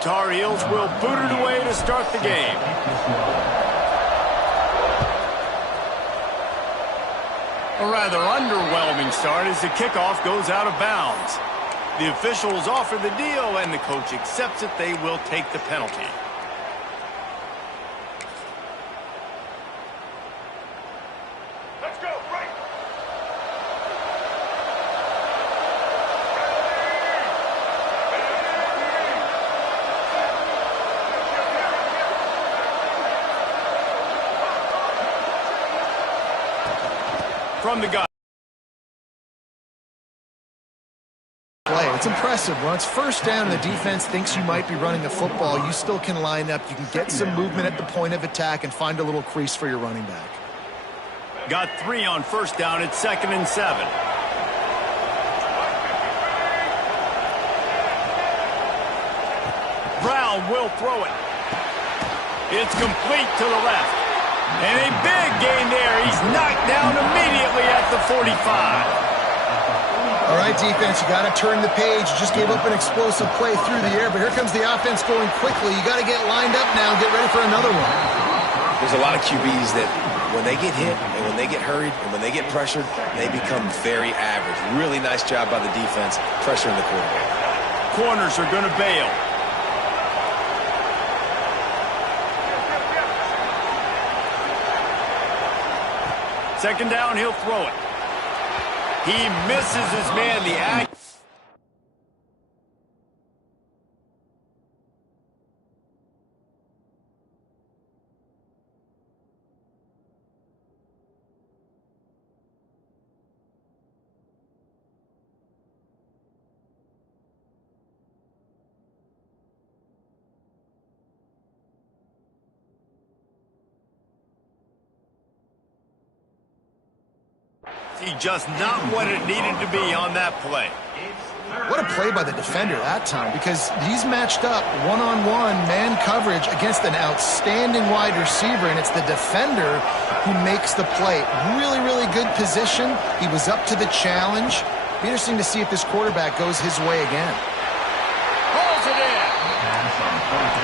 Tar Heels will boot it away to start the game. A rather underwhelming start as the kickoff goes out of bounds. The officials offer the deal, and the coach accepts it. They will take the penalty. Let's go, right. From the guy. It's impressive. When it's first down and the defense thinks you might be running the football, you still can line up. You can get some movement at the point of attack and find a little crease for your running back. Got 3 on first down. It's 2nd and 7. Brown will throw it. It's complete to the left. And a big gain there. He's knocked down immediately at the 45. All right, defense, you got to turn the page. You just gave up an explosive play through the air, but here comes the offense going quickly. You got to get lined up now and get ready for another one. There's a lot of QBs that when they get hit and when they get hurried and when they get pressured, they become very average. Really nice job by the defense pressuring the quarterback. Corners are going to bail. Second down, he'll throw it. He misses his man. The act. He just not what it needed to be on that play. What a play by the defender that time, because he's matched up one-on-one man coverage against an outstanding wide receiver, and it's the defender who makes the play. Really, really good position. He was up to the challenge. Be interesting to see if this quarterback goes his way again. Pulls it in.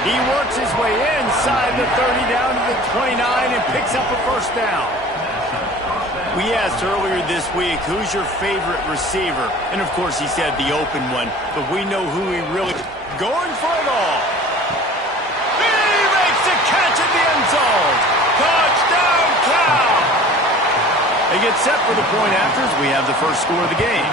He works his way inside the 30 down to the 29 and picks up a first down. We asked earlier this week, who's your favorite receiver? And, of course, he said the open one, but we know who he really... Going for it all. He makes the catch at the end zone. Touchdown, Cal! They get set for the point after as we have the first score of the game.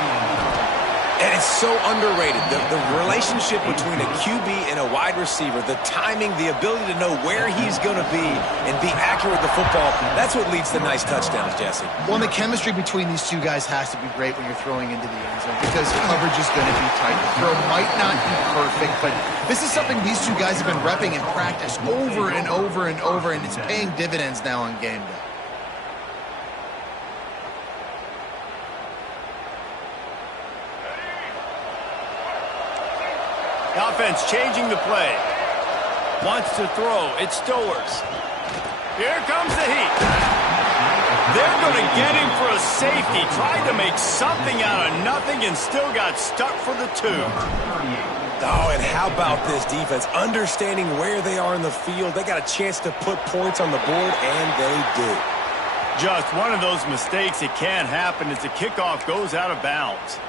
And it's so underrated. The relationship between a QB and a wide receiver, the timing, the ability to know where he's going to be and be accurate with the football, that's what leads to nice touchdowns, Jesse. Well, the chemistry between these two guys has to be great when you're throwing into the end zone because coverage is going to be tight. The throw might not be perfect, but this is something these two guys have been repping in practice over and over and over, and it's paying dividends now on game day. The offense changing the play. Wants to throw. It's Stowers. Here comes the heat. They're going to get him for a safety. Tried to make something out of nothing and still got stuck for the 2. Oh, and how about this defense? Understanding where they are in the field. They got a chance to put points on the board, and they do. Just one of those mistakes. It can't happen as the kickoff goes out of bounds.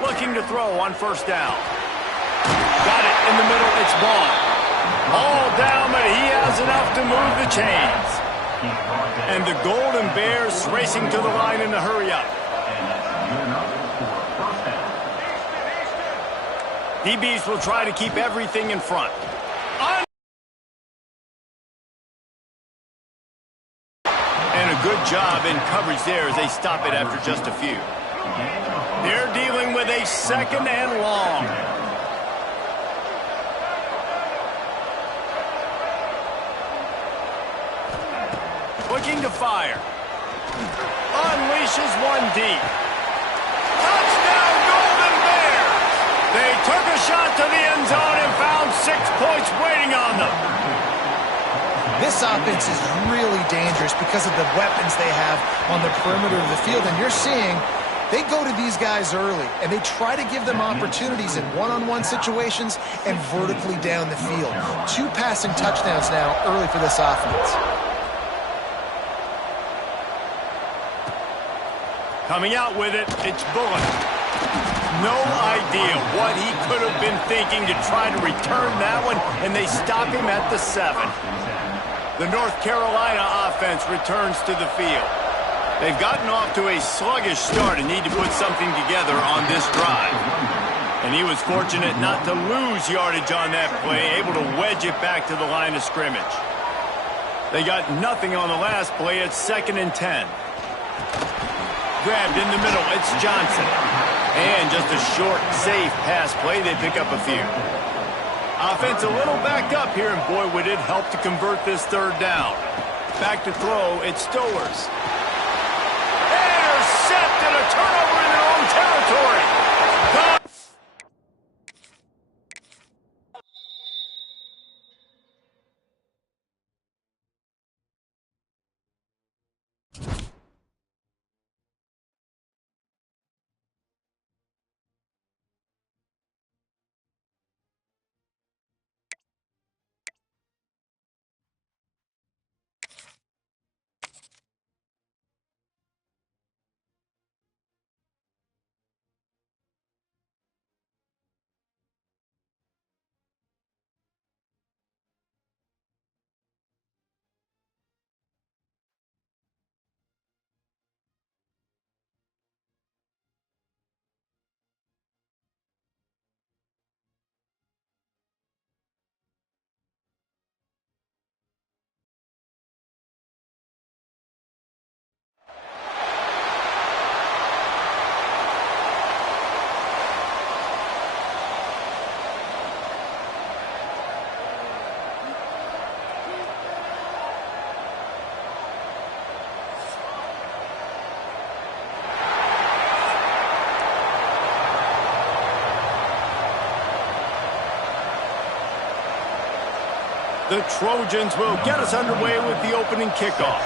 Looking to throw on first down. Got it in the middle. It's Vaughn. All down, but he has enough to move the chains. And the Golden Bears racing to the line in a hurry up. DBs will try to keep everything in front. And a good job in coverage there as they stop it after just a few. They're dealing with a 2nd and long. Looking to fire. Unleashes one deep. Touchdown, Golden Bears! They took a shot to the end zone and found 6 points waiting on them. This offense is really dangerous because of the weapons they have on the perimeter of the field. And you're seeing they go to these guys early, and they try to give them opportunities in one-on-one situations and vertically down the field. 2 passing touchdowns now early for this offense. Coming out with it, it's Bullock. No idea what he could have been thinking to try to return that one, and they stop him at the 7. The North Carolina offense returns to the field. They've gotten off to a sluggish start and need to put something together on this drive. And he was fortunate not to lose yardage on that play, able to wedge it back to the line of scrimmage. They got nothing on the last play. It's 2nd and 10. Grabbed in the middle, it's Johnson. And just a short, safe pass play, they pick up a few. Offense a little backed up here, and boy, would it help to convert this 3rd down. Back to throw, it's Stowers. Intercepted, a turnover in their own territory. The Trojans will get us underway with the opening kickoff.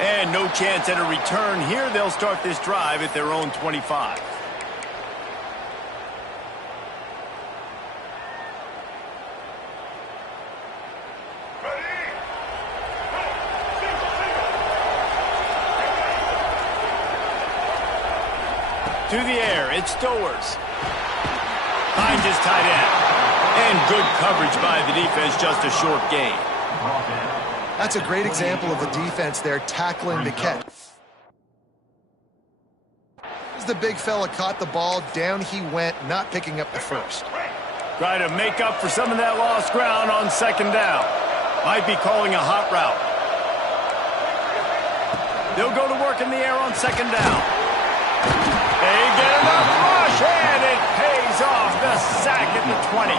And no chance at a return here. They'll start this drive at their own 25. To the air, it's Stowers. Finds his tight end. And good coverage by the defense, just a short gain. That's a great example of the defense there tackling the catch. As the big fella caught the ball, down he went, not picking up the first. Try to make up for some of that lost ground on 2nd down. Might be calling a hot route. They'll go to work in the air on 2nd down. They get enough rush, and it pays off. The sack at the 20.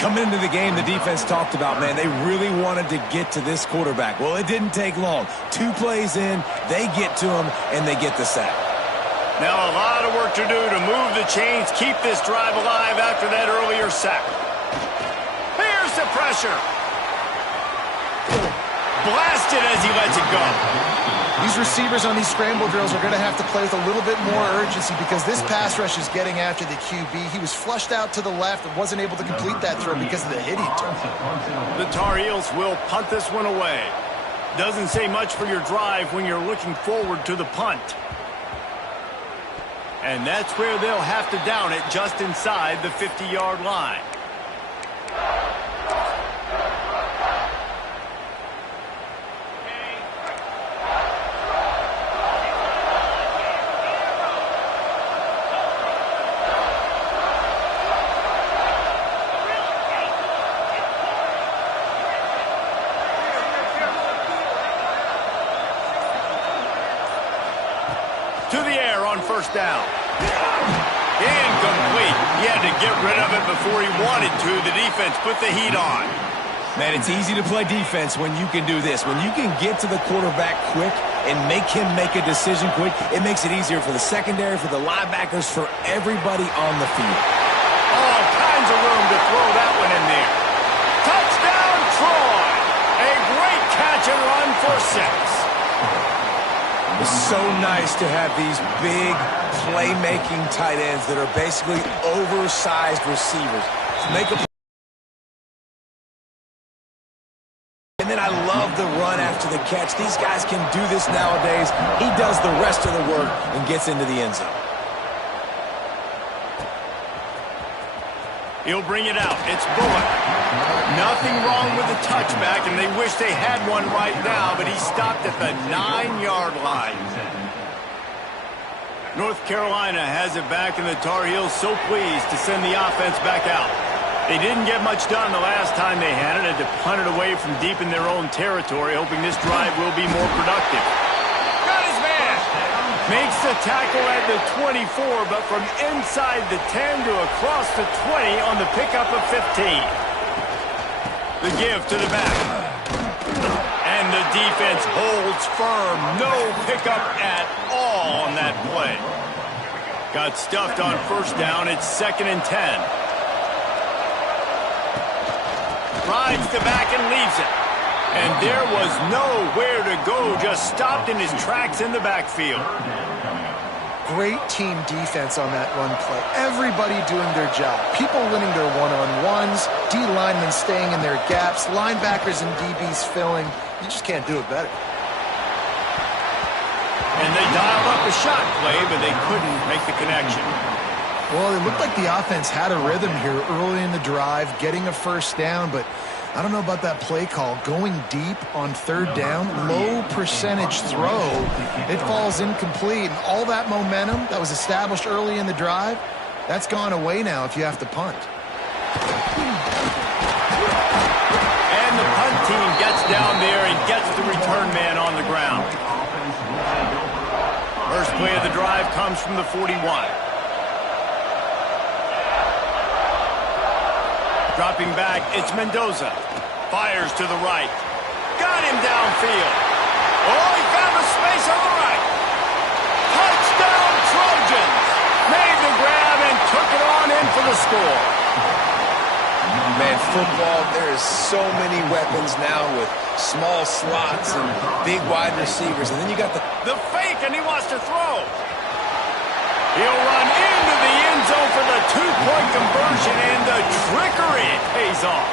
Coming into the game, the defense talked about, man, they really wanted to get to this quarterback. Well, it didn't take long. 2 plays in, they get to him, and they get the sack. Now a lot of work to do to move the chains, keep this drive alive after that earlier sack. Here's the pressure. Blasted as he lets it go. These receivers on these scramble drills are going to have to play with a little bit more urgency because this pass rush is getting after the QB. He was flushed out to the left and wasn't able to complete that throw because of the hit he took. The Tar Heels will punt this one away. Doesn't say much for your drive when you're looking forward to the punt. And that's where they'll have to down it just inside the 50-yard line. To the air on 1st down. Incomplete. He had to get rid of it before he wanted to. The defense put the heat on. Man, it's easy to play defense when you can do this. When you can get to the quarterback quick and make him make a decision quick, it makes it easier for the secondary, for the linebackers, for everybody on the field. All kinds of room to throw that one in there. Touchdown, Troy! A great catch and run for 6. It's so nice to have these big playmaking tight ends that are basically oversized receivers. To make a And then I love the run after the catch. These guys can do this nowadays. He does the rest of the work and gets into the end zone. He'll bring it out. It's Bullock. Nothing wrong with the touchback, and they wish they had one right now, but he stopped at the 9-yard line. North Carolina has it back, and the Tar Heels so pleased to send the offense back out. They didn't get much done the last time they had it, and to punt it away from deep in their own territory, hoping this drive will be more productive. Got his man! Makes the tackle at the 24, but from inside the 10 to across the 20 on the pickup of 15. The give to the back. And the defense holds firm. No pickup at all on that play. Got stuffed on first down. It's 2nd and 10. Rides the back and leaves it. And there was nowhere to go, just stopped in his tracks in the backfield. Great team defense on that run play. Everybody doing their job. People winning their one-on-ones, D linemen staying in their gaps, linebackers and DBs filling. You just can't do it better. And they dialed up a shot play, but they couldn't make the connection. Well, it looked like the offense had a rhythm here early in the drive, getting a first down, but I don't know about that play call. Going deep on 3rd down, low percentage throw, it falls incomplete. And all that momentum that was established early in the drive, that's gone away now if you have to punt. And the punt team gets down there and gets the return man on the ground. First play of the drive comes from the 41. Dropping back, it's Mendoza. Fires to the right. Got him downfield. Oh, he found a space on the right. Touchdown, Trojans. Made the grab and took it on in for the score. Man, football, there is so many weapons now with small slots and big wide receivers. And then you got the fake, and he wants to throw. He'll run into the end zone for the 2-point conversion, and the trickery pays off.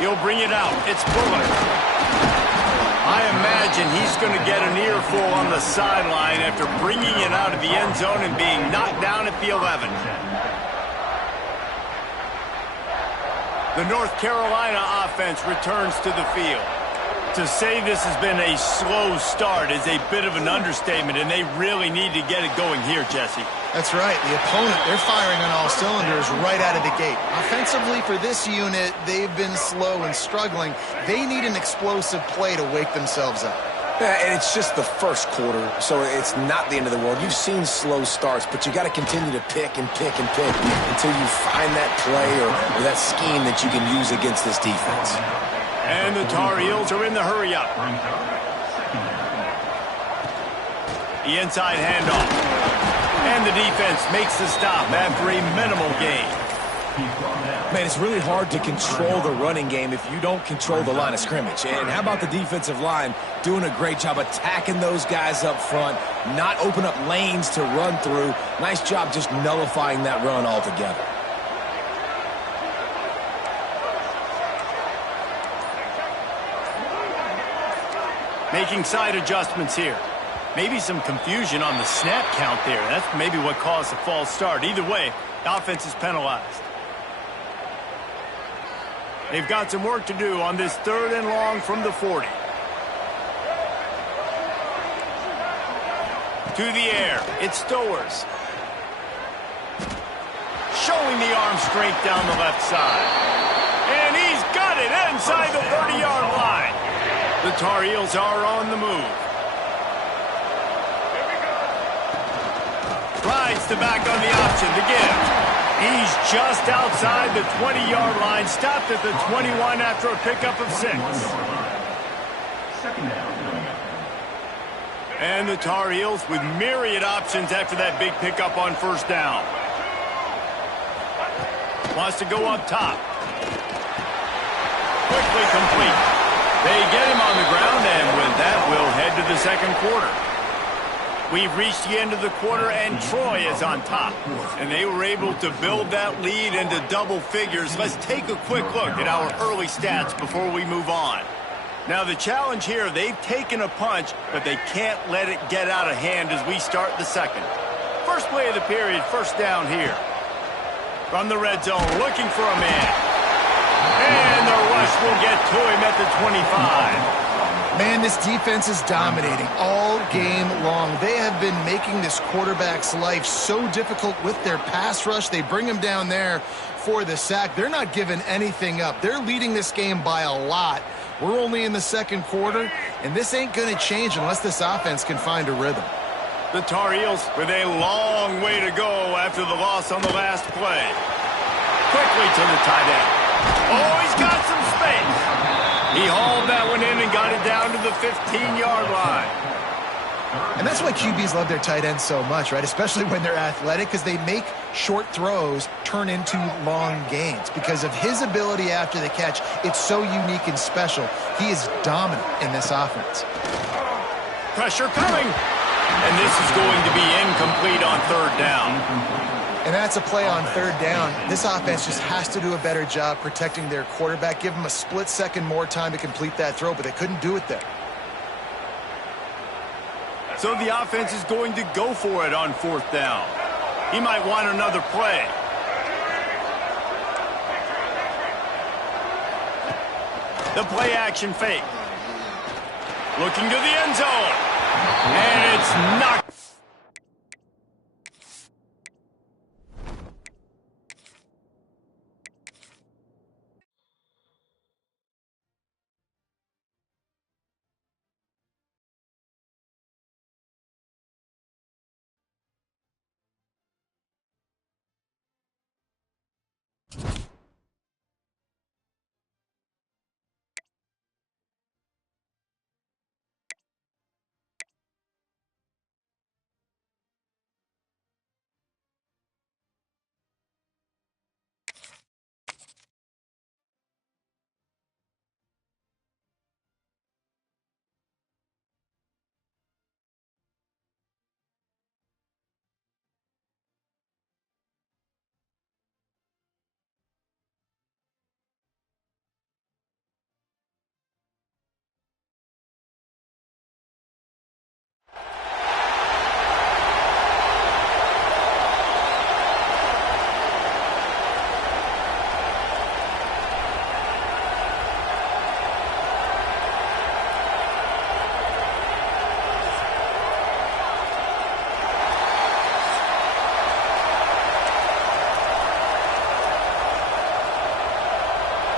He'll bring it out. It's Bullock. I imagine he's going to get an earful on the sideline after bringing it out of the end zone and being knocked down at the 11. The North Carolina offense returns to the field. To say this has been a slow start is a bit of an understatement, and they really need to get it going here, Jesse. That's right. The opponent, they're firing on all cylinders right out of the gate. Offensively, for this unit, they've been slow and struggling. They need an explosive play to wake themselves up. Yeah, and it's just the first quarter, so it's not the end of the world. You've seen slow starts, but you got to continue to pick and pick and pick until you find that play or that scheme that you can use against this defense. And the Tar Heels are in the hurry-up. The inside handoff. And the defense makes the stop after a minimal gain. Man, it's really hard to control the running game if you don't control the line of scrimmage. And how about the defensive line doing a great job attacking those guys up front, not open up lanes to run through. Nice job just nullifying that run altogether. Making side adjustments here. Maybe some confusion on the snap count there. That's maybe what caused the false start. Either way, the offense is penalized. They've got some work to do on this 3rd and long from the 40. To the air, it's Stowers. Showing the arm strength down the left side. And he's got it inside the 30-yard line. The Tar Heels are on the move. Tries to back on the option to give. He's just outside the 20-yard line. Stopped at the 21 after a pickup of 6. And the Tar Heels with myriad options after that big pickup on first down. Wants to go up top. Quickly complete. They get him on the ground, and with that, we'll head to the second quarter. We've reached the end of the quarter, and Troy is on top. And they were able to build that lead into double figures. Let's take a quick look at our early stats before we move on. Now, the challenge here, they've taken a punch, but they can't let it get out of hand as we start the second. First play of the period, first down here. From the red zone, looking for a man. And the rush will get to him at the 25. Man, this defense is dominating all game long. They have been making this quarterback's life so difficult with their pass rush. They bring him down there for the sack. They're not giving anything up. They're leading this game by a lot. We're only in the second quarter, and this ain't going to change unless this offense can find a rhythm. The Tar Heels with a long way to go after the loss on the last play. Quickly to the tight end. Oh, he's got some space. He hauled that one in and got it down to the 15-yard line. And that's why QBs love their tight ends so much, right? Especially when they're athletic, because they make short throws turn into long gains. Because of his ability after the catch, it's so unique and special. He is dominant in this offense. Pressure coming. And this is going to be incomplete on third down. And that's a play on third down. This offense just has to do a better job protecting their quarterback. Give them a split second more time to complete that throw, but they couldn't do it there. So the offense is going to go for it on fourth down. He might want another play. The play action fake. Looking to the end zone. And it's knocked.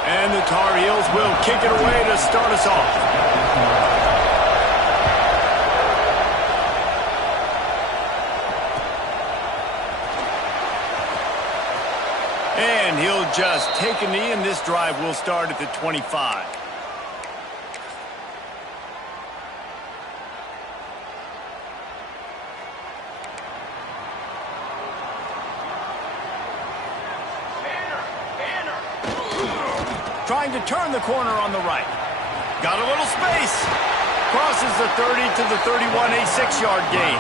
And the Tar Heels will kick it away to start us off. And he'll just take a knee, and this drive will start at the 25. Trying to turn the corner on the right. Got a little space. Crosses the 30 to the 31, a 6-yard gain.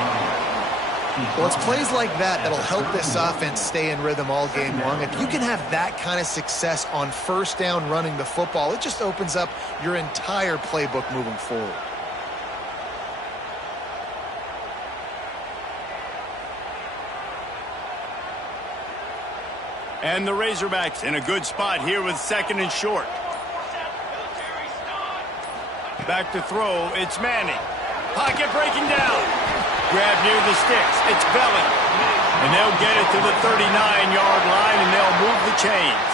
Well, it's plays like that that'll help this offense stay in rhythm all game long. If you can have that kind of success on first down running the football, it just opens up your entire playbook moving forward. And the Razorbacks in a good spot here with second and short. Back to throw, it's Manning. Pocket breaking down. Grab near the sticks, it's Belling. And they'll get it to the 39-yard line, and they'll move the chains.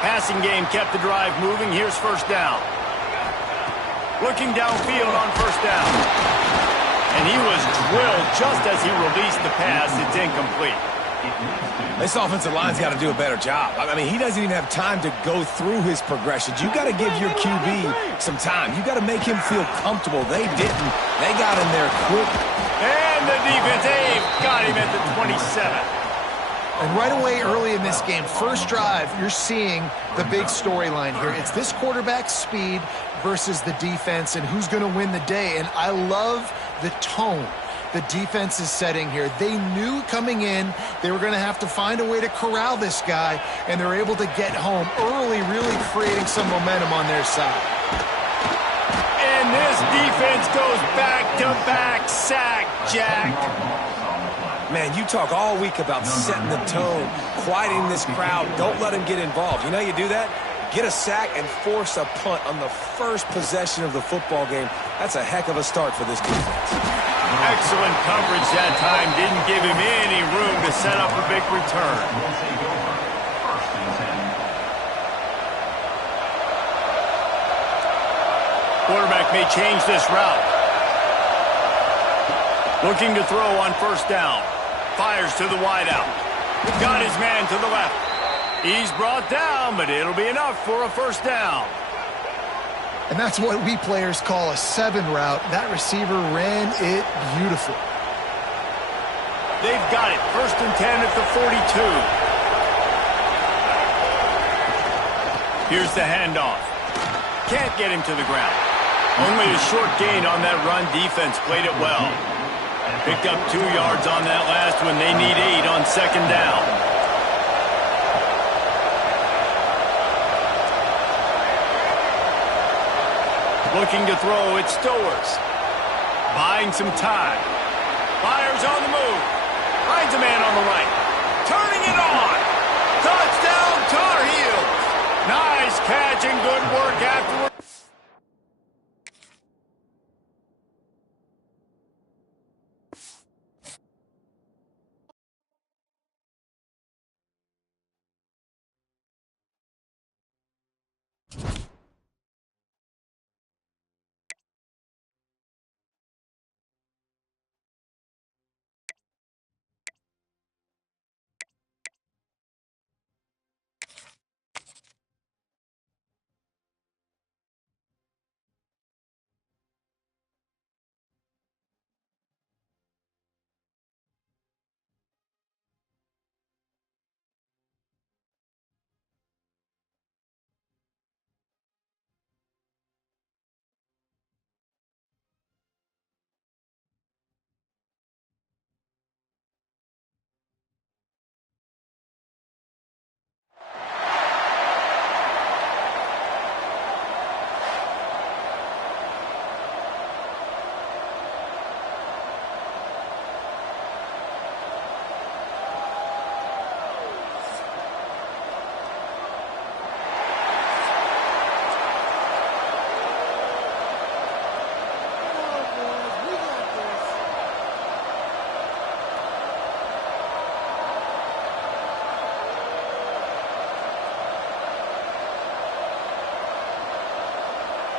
Passing game kept the drive moving. Here's first down. Looking downfield on first down. And he was drilled just as he released the pass. It's incomplete. This offensive line's got to do a better job. I mean, he doesn't even have time to go through his progressions. You got to give your QB some time. You got to make him feel comfortable. They didn't. They got in there quick. And the defense, got him at the 27. And right away early in this game, first drive, you're seeing the big storyline here. It's this quarterback's speed versus the defense and who's going to win the day. And I love the tone the defense is setting here. They knew coming in they were going to have to find a way to corral this guy, and they're able to get home early, really creating some momentum on their side. And this defense goes back-to-back sack, Jack. Man, you talk all week about setting the tone, quieting this crowd. Don't let him get involved. You know how you do that? Get a sack and force a punt on the first possession of the football game. That's a heck of a start for this defense. Excellent coverage that time. Didn't give him any room to set up a big return. Quarterback may change this route. Looking to throw on first down. Fires to the wideout. Got his man to the left. He's brought down, but it'll be enough for a first down. And that's what we players call a 7 route. That receiver ran it beautiful. They've got it. First and 10 at the 42. Here's the handoff. Can't get him to the ground. Only a short gain on that run. Defense played it well. Picked up 2 yards on that last one. They need 8 on second down. Looking to throw, it's Stowers. Buying some time. Fires on the move. Finds a man on the right. Turning it on. Touchdown, Tar Heels. Nice catch and good work afterward.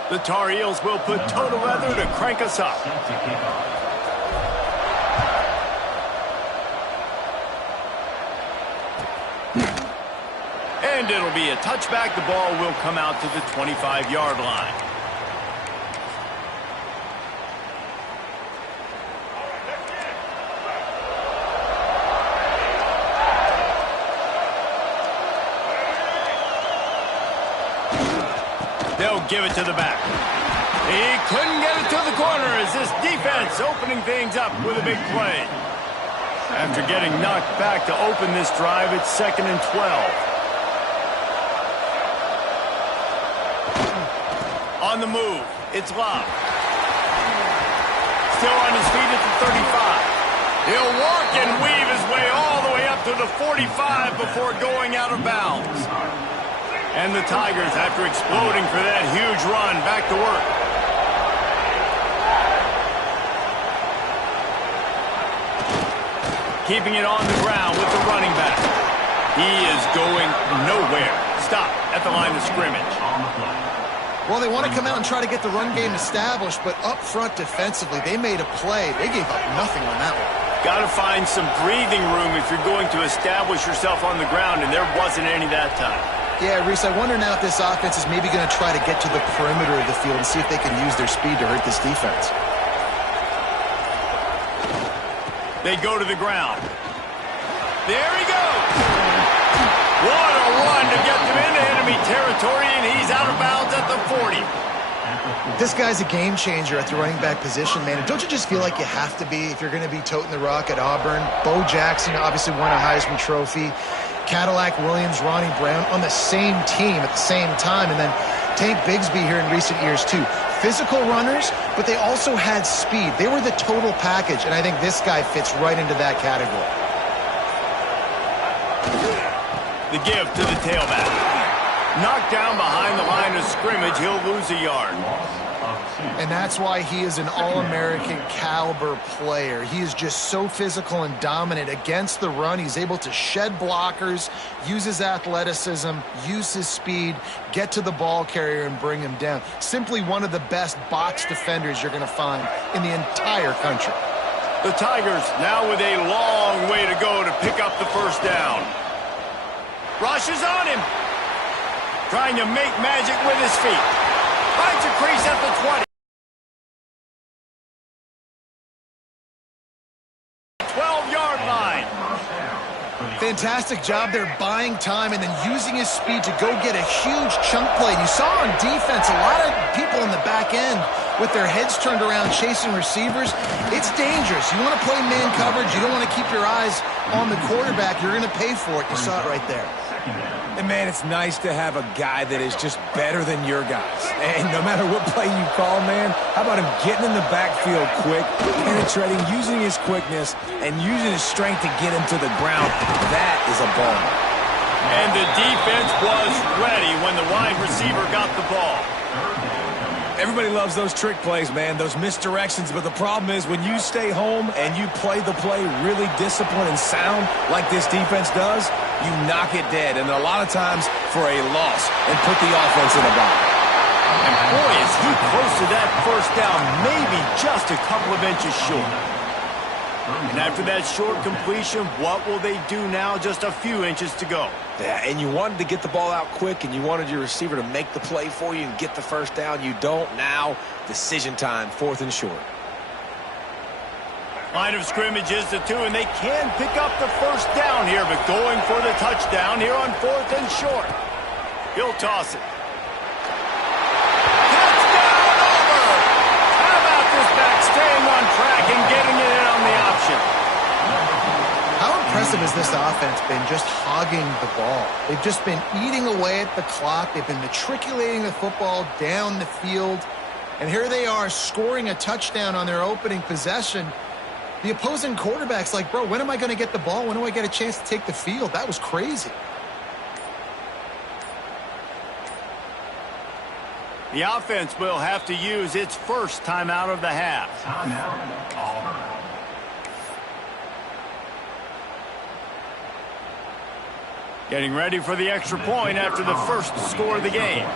The Tar Heels will put total leather to crank us up. And it'll be a touchback. The ball will come out to the 25-yard line. They'll give it to the back. He couldn't get it to the corner as this defense opening things up with a big play. After getting knocked back to open this drive, it's 2nd and 12. On the move, it's Love. Still on his feet at the 35. He'll work and weave his way all the way up to the 45 before going out of bounds. And the Tigers, after exploding for that huge run, back to work. Keeping it on the ground with the running back. He is going nowhere. Stop at the line of scrimmage. Well, they want to come out and try to get the run game established, but up front defensively, they made a play. They gave up nothing on that one. Got to find some breathing room if you're going to establish yourself on the ground, and there wasn't any that time. Yeah, Reese, I wonder now if this offense is maybe going to try to get to the perimeter of the field and see if they can use their speed to hurt this defense. They go to the ground. There he goes. What a run to get them into enemy territory, and he's out of bounds at the 40. This guy's a game changer at the running back position, man. And don't you just feel like you have to be if you're going to be toting the rock at Auburn? Bo Jackson obviously won a Heisman Trophy. Cadillac Williams, Ronnie Brown on the same team at the same time. And then Tank Bigsby here in recent years, too. Physical runners, but they also had speed. They were the total package, and I think this guy fits right into that category. The give to the tailback. Knocked down behind the line of scrimmage, he'll lose a yard. And that's why he is an All-American caliber player. He is just so physical and dominant against the run. He's able to shed blockers, use his athleticism, use his speed, get to the ball carrier and bring him down. Simply one of the best box defenders you're going to find in the entire country. The Tigers now with a long way to go to pick up the first down. Rushes on him. Trying to make magic with his feet. Finds a crease at the 20. 12-yard line. Fantastic job there buying time and then using his speed to go get a huge chunk play. And you saw on defense a lot of people in the back end with their heads turned around chasing receivers. It's dangerous. You want to play man coverage. You don't want to keep your eyes on the quarterback. You're going to pay for it. You saw it right there. And, man, it's nice to have a guy that is just better than your guys. And no matter what play you call, man, how about him getting in the backfield quick, penetrating, using his quickness, and using his strength to get him to the ground. That is a ball. And the defense was ready when the wide receiver got the ball. Everybody loves those trick plays, man, those misdirections. But the problem is when you stay home and you play the play really disciplined and sound like this defense does, you knock it dead. And a lot of times for a loss and put the offense in a bind. And boy, is he close to that first down, maybe just a couple of inches short. And after that short completion, what will they do now? Just a few inches to go. Yeah, and you wanted to get the ball out quick, and you wanted your receiver to make the play for you and get the first down. You don't now. Decision time, 4th and short. Line of scrimmage is the 2, and they can pick up the first down here, but going for the touchdown here on 4th and short. He'll toss it. Touchdown over! How about this back staying on track and getting it in on the option? How impressive has this offense been just hogging the ball? They've just been eating away at the clock. They've been matriculating the football down the field. And here they are scoring a touchdown on their opening possession. The opposing quarterback's like, bro, when am I going to get the ball? When do I get a chance to take the field? That was crazy. The offense will have to use its first timeout of the half. Getting ready for the extra point after the first score of the game.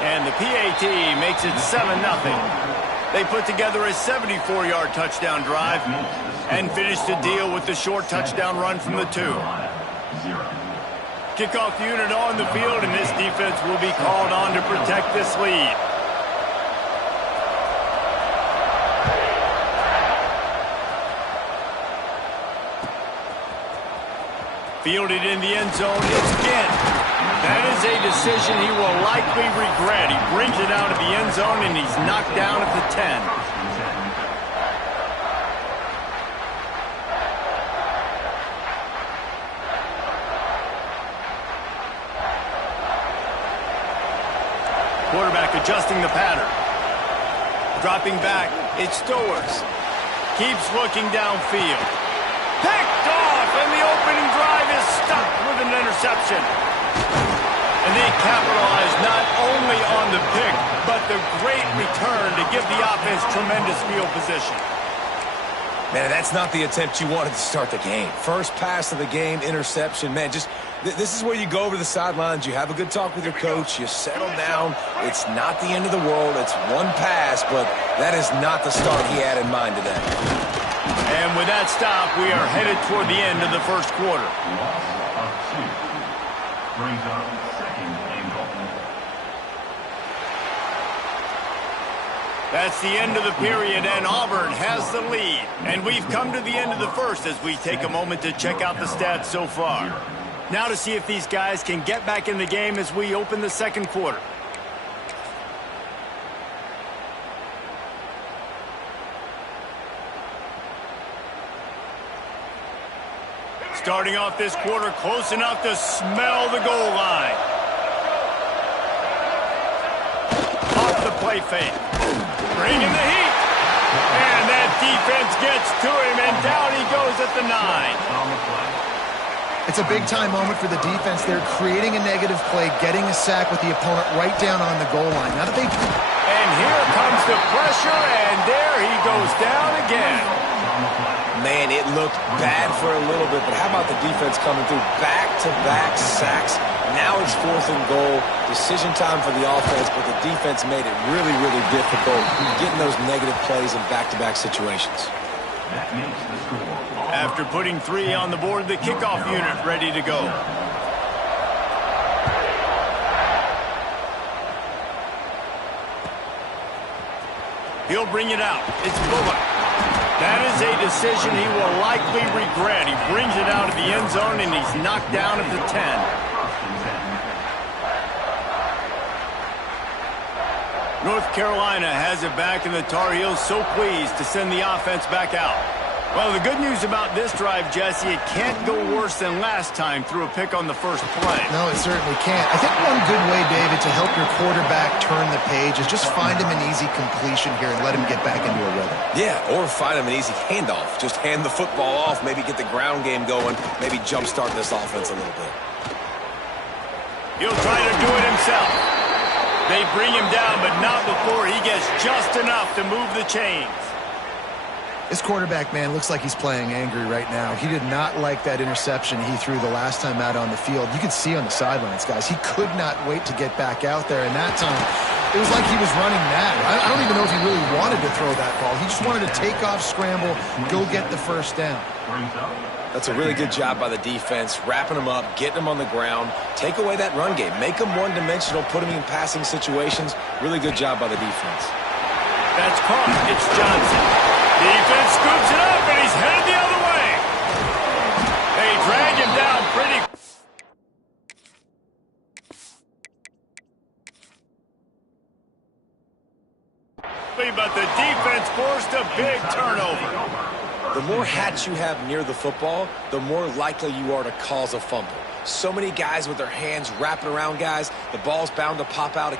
And the PAT makes it 7-0. They put together a 74-yard touchdown drive and finished the deal with the short touchdown run from the 2. Kickoff unit on the field, and this defense will be called on to protect this lead. Fielded in the end zone, it's Ginn. That is a decision he will likely regret. He brings it out of the end zone, and he's knocked down at the 10. Quarterback adjusting the pattern. Dropping back, it's Stowers. Keeps looking downfield. Picked off, and the opening drive is stopped with an interception. And they capitalize not only on the pick, but the great return to give the offense tremendous field position. Man, that's not the attempt you wanted to start the game. First pass of the game, interception. Man, just This is where you go over to the sidelines, you have a good talk with your coach, you settle down. It's not the end of the world. It's one pass, but that is not the start he had in mind today. And with that stop, we are headed toward the end of the first quarter. Loss of 2. Brings up second and goal. That's the end of the period, and Auburn has the lead. And we've come to the end of the first as we take a moment to check out the stats so far. Now to see if these guys can get back in the game as we open the second quarter. Starting off this quarter close enough to smell the goal line. Off the play fake. Bringing the heat. And that defense gets to him, and down he goes at the 9. It's a big-time moment for the defense. They're creating a negative play, getting a sack with the opponent right down on the goal line. Now that they... And here comes the pressure, and there he goes down again. Man, it looked bad for a little bit, but how about the defense coming through? Back-to-back sacks. Now it's 4th and goal. Decision time for the offense, but the defense made it really, really difficult getting those negative plays in back-to-back situations. That makes the score. After putting 3 on the board, the kickoff unit ready to go. He'll bring it out. It's Bullock. That is a decision he will likely regret. He brings it out of the end zone, and he's knocked down at the 10. North Carolina has it back, and the Tar Heels so pleased to send the offense back out. Well, the good news about this drive, Jesse, it can't go worse than last time through a pick on the first play. No, it certainly can't. I think one good way, David, to help your quarterback turn the page is just find him an easy completion here and let him get back into a rhythm. Yeah, or find him an easy handoff. Just hand the football off, maybe get the ground game going, maybe jumpstart this offense a little bit. He'll try to do it himself. They bring him down, but not before he gets just enough to move the chains. This quarterback, man, looks like he's playing angry right now. He did not like that interception he threw the last time out on the field. You can see on the sidelines, guys, he could not wait to get back out there. And that time, it was like he was running mad. I don't even know if he really wanted to throw that ball. He just wanted to take off, scramble, go get the first down. That's a really good job by the defense, wrapping them up, getting them on the ground, take away that run game, make them one-dimensional, put them in passing situations. Really good job by the defense. That's caught. It's Johnson. Defense scoops it up, and he's headed the other way. They drag him down pretty. But the defense forced a big turnover. The more hats you have near the football, the more likely you are to cause a fumble. So many guys with their hands wrapping around guys, the ball's bound to pop out.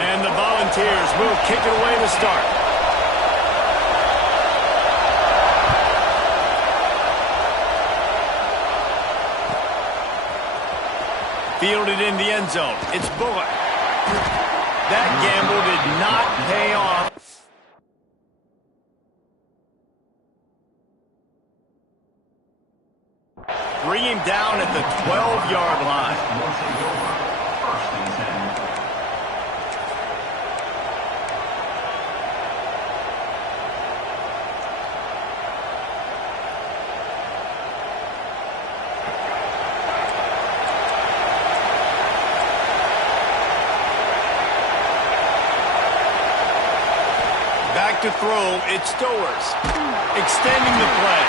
And the Volunteers will kick it away to start. Fielded in the end zone. It's Bullock. That gamble did not pay off. Bring him down at the 12-yard line. Back to throw, it's Stowers. Extending the play.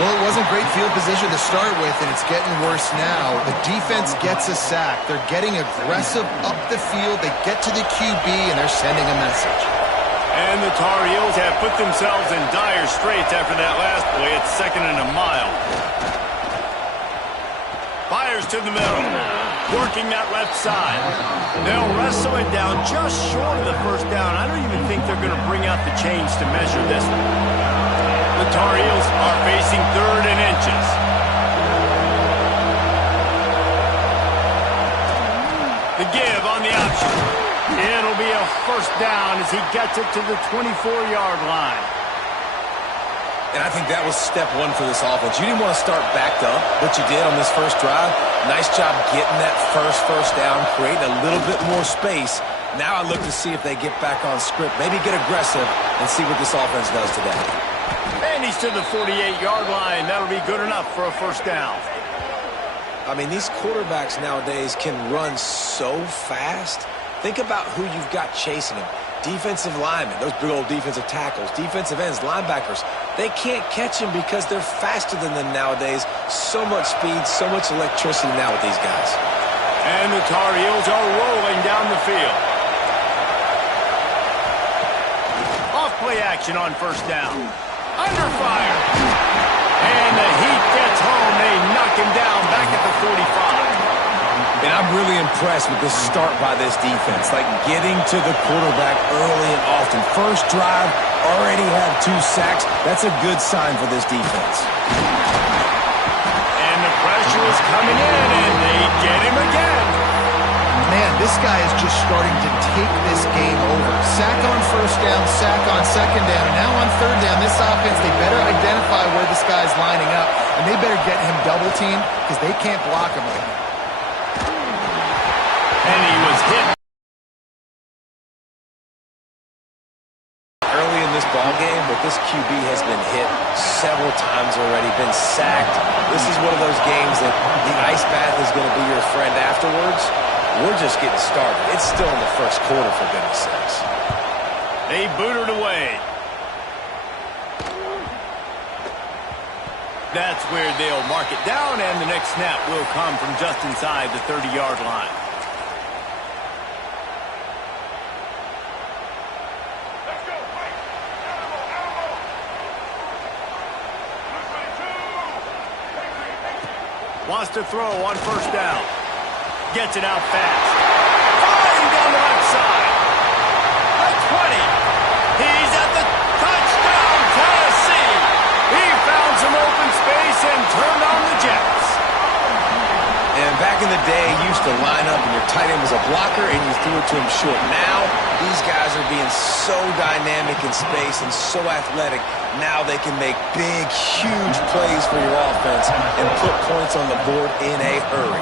Well, it wasn't great field position to start with, and it's getting worse now. The defense gets a sack. They're getting aggressive up the field. They get to the QB, and they're sending a message. And the Tar Heels have put themselves in dire straits after that last play. It's 2nd and a mile. Fires to the middle, working that left side. They'll wrestle it down just short of the first down. I don't even think they're going to bring out the chains to measure this one. The Tar Heels are facing 3rd and inches. The give on the option. It'll be a first down as he gets it to the 24-yard line. And I think that was step one for this offense. You didn't want to start backed up, but you did on this first drive. Nice job getting that first down, creating a little bit more space. Now I look to see if they get back on script, maybe get aggressive, and see what this offense does today. And he's to the 48-yard line. That'll be good enough for a first down. I mean, these quarterbacks nowadays can run so fast. Think about who you've got chasing them. Defensive linemen, those big old defensive tackles, defensive ends, linebackers, they can't catch them because they're faster than them nowadays. So much speed, so much electricity now with these guys. And the Tar Heels are rolling down the field. Off play action on first down. Under fire. And the heat gets home. They knock him down back at the 45. And I'm really impressed with the start by this defense, like getting to the quarterback early and often. First drive, already had 2 sacks. That's a good sign for this defense. And the pressure is coming in, and they get him again. Man, this guy is just starting to take this game over. Sack on first down, sack on second down, and now on third down, this offense, they better identify where this guy's lining up, and they better get him double-teamed because they can't block him right now. And he was hit. Early in this ballgame, but this QB has been hit several times already, been sacked. This is one of those games that the ice bath is going to be your friend afterwards. We're just getting started. It's still in the first quarter, for goodness sakes. They booted away. That's where they'll mark it down, and the next snap will come from just inside the 30-yard line. Wants to throw on first down. Gets it out fast. Flying down the left side. The 20. He's at the touchdown, Tennessee. He found some open space and turned on the Jets. And back in the day, you used to line up and your tight end was a blocker and you threw it to him short. Now, these guys are being so dynamic in space and so athletic. Now they can make big, huge plays for your offense and put points on the board in a hurry.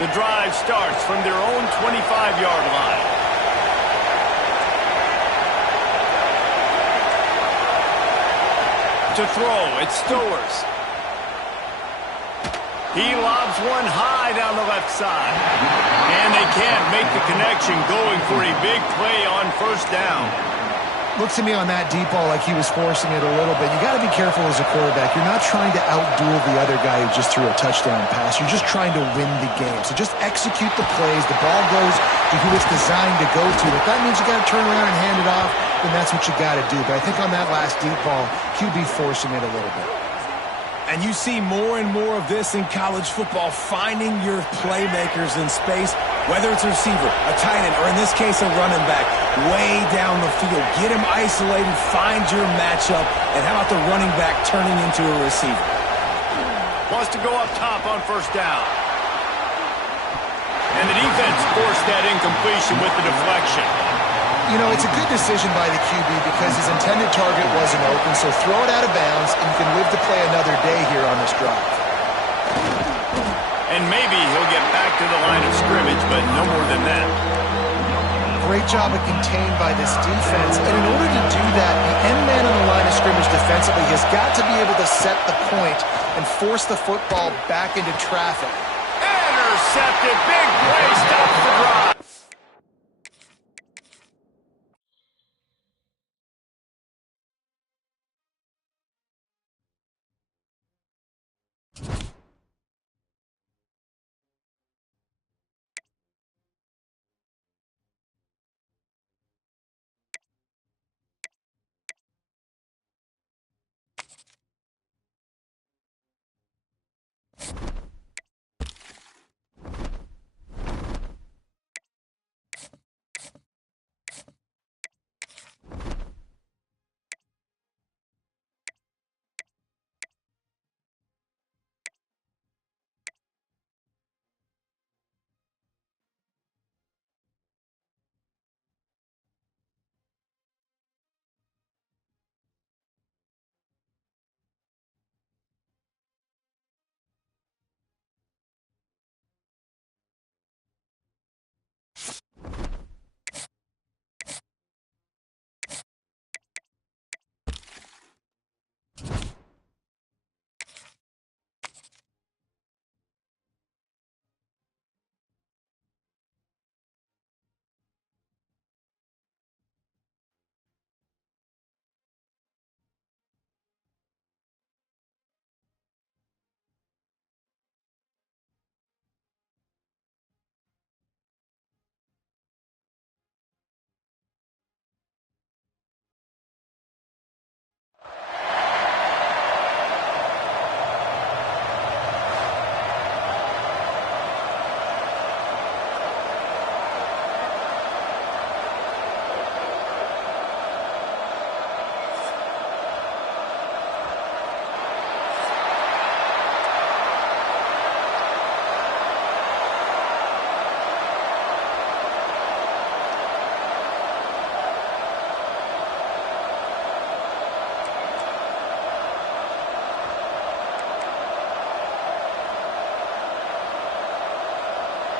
The drive starts from their own 25-yard line. To throw, it's Stowers. He lobs one high down the left side. And they can't make the connection, going for a big play on first down. Looks to me on that deep ball like he was forcing it a little bit. You got to be careful as a quarterback. You're not trying to outduel the other guy who just threw a touchdown pass. You're just trying to win the game. So just execute the plays. The ball goes to who it's designed to go to. If that means you got to turn around and hand it off, then that's what you got to do. But I think on that last deep ball, QB forcing it a little bit. And you see more and more of this in college football, finding your playmakers in space, whether it's a receiver, a tight end, or in this case, a running back, way down the field. Get him isolated, find your matchup, and how about the running back turning into a receiver? Wants to go up top on first down. And the defense forced that incompletion with the deflection. You know, it's a good decision by the QB because his intended target wasn't open, so throw it out of bounds, and you can live to play another day here on this drive. And maybe he'll get back to the line of scrimmage, but no more than that. great job of contained by this defense. And in order to do that, the end man on the line of scrimmage defensively has got to be able to set the point and force the football back into traffic. Intercepted. Big play. Stops the drive.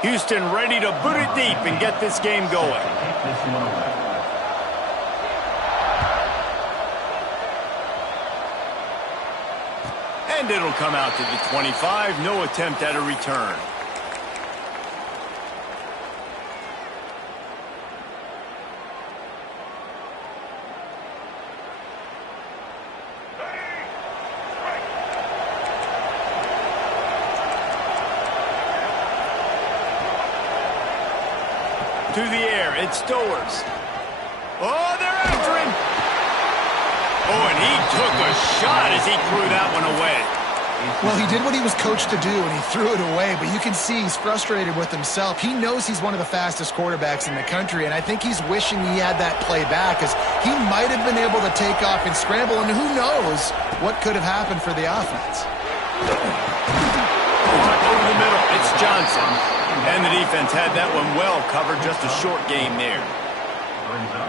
Houston ready to boot it deep and get this game going. And it'll come out to the 25. No attempt at a return. To the air, it's Stowers. Oh, they're after him. Oh, and he took a shot as he threw that one away. Well, he did what he was coached to do, and he threw it away, but you can see he's frustrated with himself. He knows he's one of the fastest quarterbacks in the country, and I think he's wishing he had that play back, as he might have been able to take off and scramble, and who knows what could have happened for the offense. Over the middle, it's Johnson. And the defense had that one well covered, just a short game there.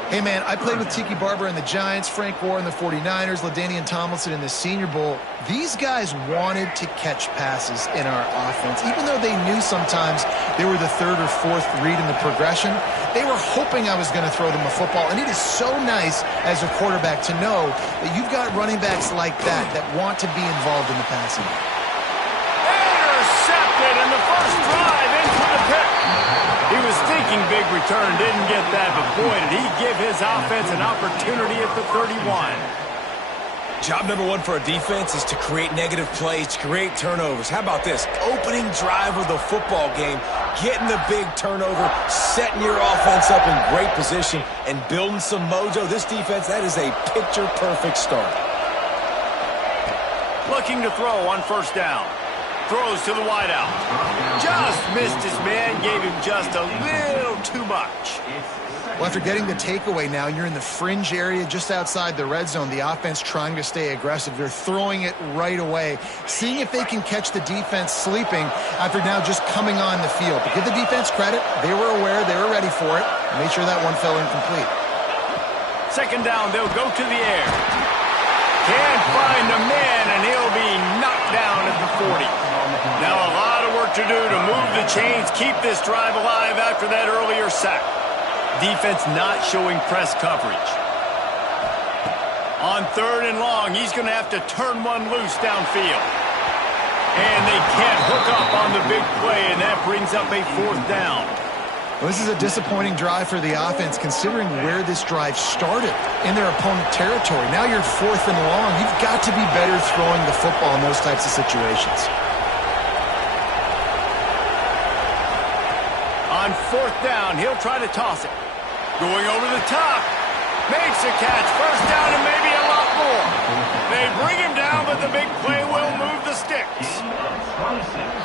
Hey, man, I played with Tiki Barber and the Giants, Frank Gore and the 49ers, LaDainian Tomlinson in the Senior Bowl. These guys wanted to catch passes in our offense. Even though they knew sometimes they were the third or fourth read in the progression, they were hoping I was going to throw them a football. And it is so nice as a quarterback to know that you've got running backs like that that want to be involved in the passing. Intercepted in the first drive into the pick. He was thinking big return, didn't get that, but boy, did he give his offense an opportunity at the 31. Job number one for a defense is to create negative plays, to create turnovers. How about this? Opening drive of the football game, getting the big turnover, setting your offense up in great position, and building some mojo. This defense, that is a picture-perfect start. Looking to throw on first down. Throws to the wideout. Just missed his man, gave him just a little too much. Well, after getting the takeaway now, you're in the fringe area just outside the red zone. The offense trying to stay aggressive. They're throwing it right away, seeing if they can catch the defense sleeping after now just coming on the field. But give the defense credit. They were aware. They were ready for it. Made sure that one fell incomplete. Second down, they'll go to the air. Can't find a man, and he'll be knocked down at the 40. Now a lot of work to do to move the chains, keep this drive alive after that earlier sack. Defense not showing press coverage. On 3rd and long, he's going to have to turn one loose downfield. And they can't hook up on the big play, and that brings up a 4th down. Well, this is a disappointing drive for the offense, considering where this drive started in their opponent territory. Now you're 4th and long. You've got to be better throwing the football in those types of situations. On 4th down, he'll try to toss it. Going over the top. Makes a catch. 1st down and maybe a lot more. They bring him down, but the big play will move the sticks.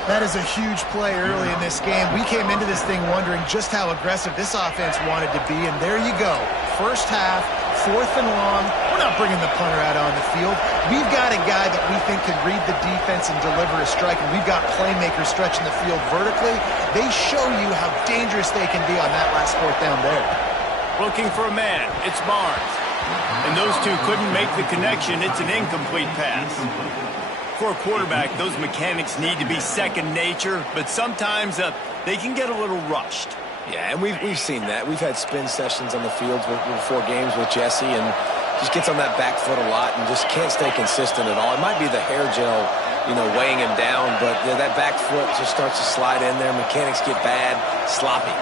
That is a huge play early in this game. We came into this thing wondering just how aggressive this offense wanted to be, and there you go. First half, 4th and long. We're not bringing the punter out on the field. We've got a guy that we think can read the defense and deliver a strike, and we've got playmakers stretching the field vertically. They show you how dangerous they can be on that last 4th down there. Looking for a man. It's Barnes. And those two couldn't make the connection. It's an incomplete pass. For a quarterback, those mechanics need to be second nature, but sometimes they can get a little rushed. Yeah, and we've seen that. We've had spin sessions on the field before games with Jesse, and just gets on that back foot a lot and just can't stay consistent at all. It might be the hair gel, weighing him down, but that back foot just starts to slide in there. Mechanics get bad, sloppy.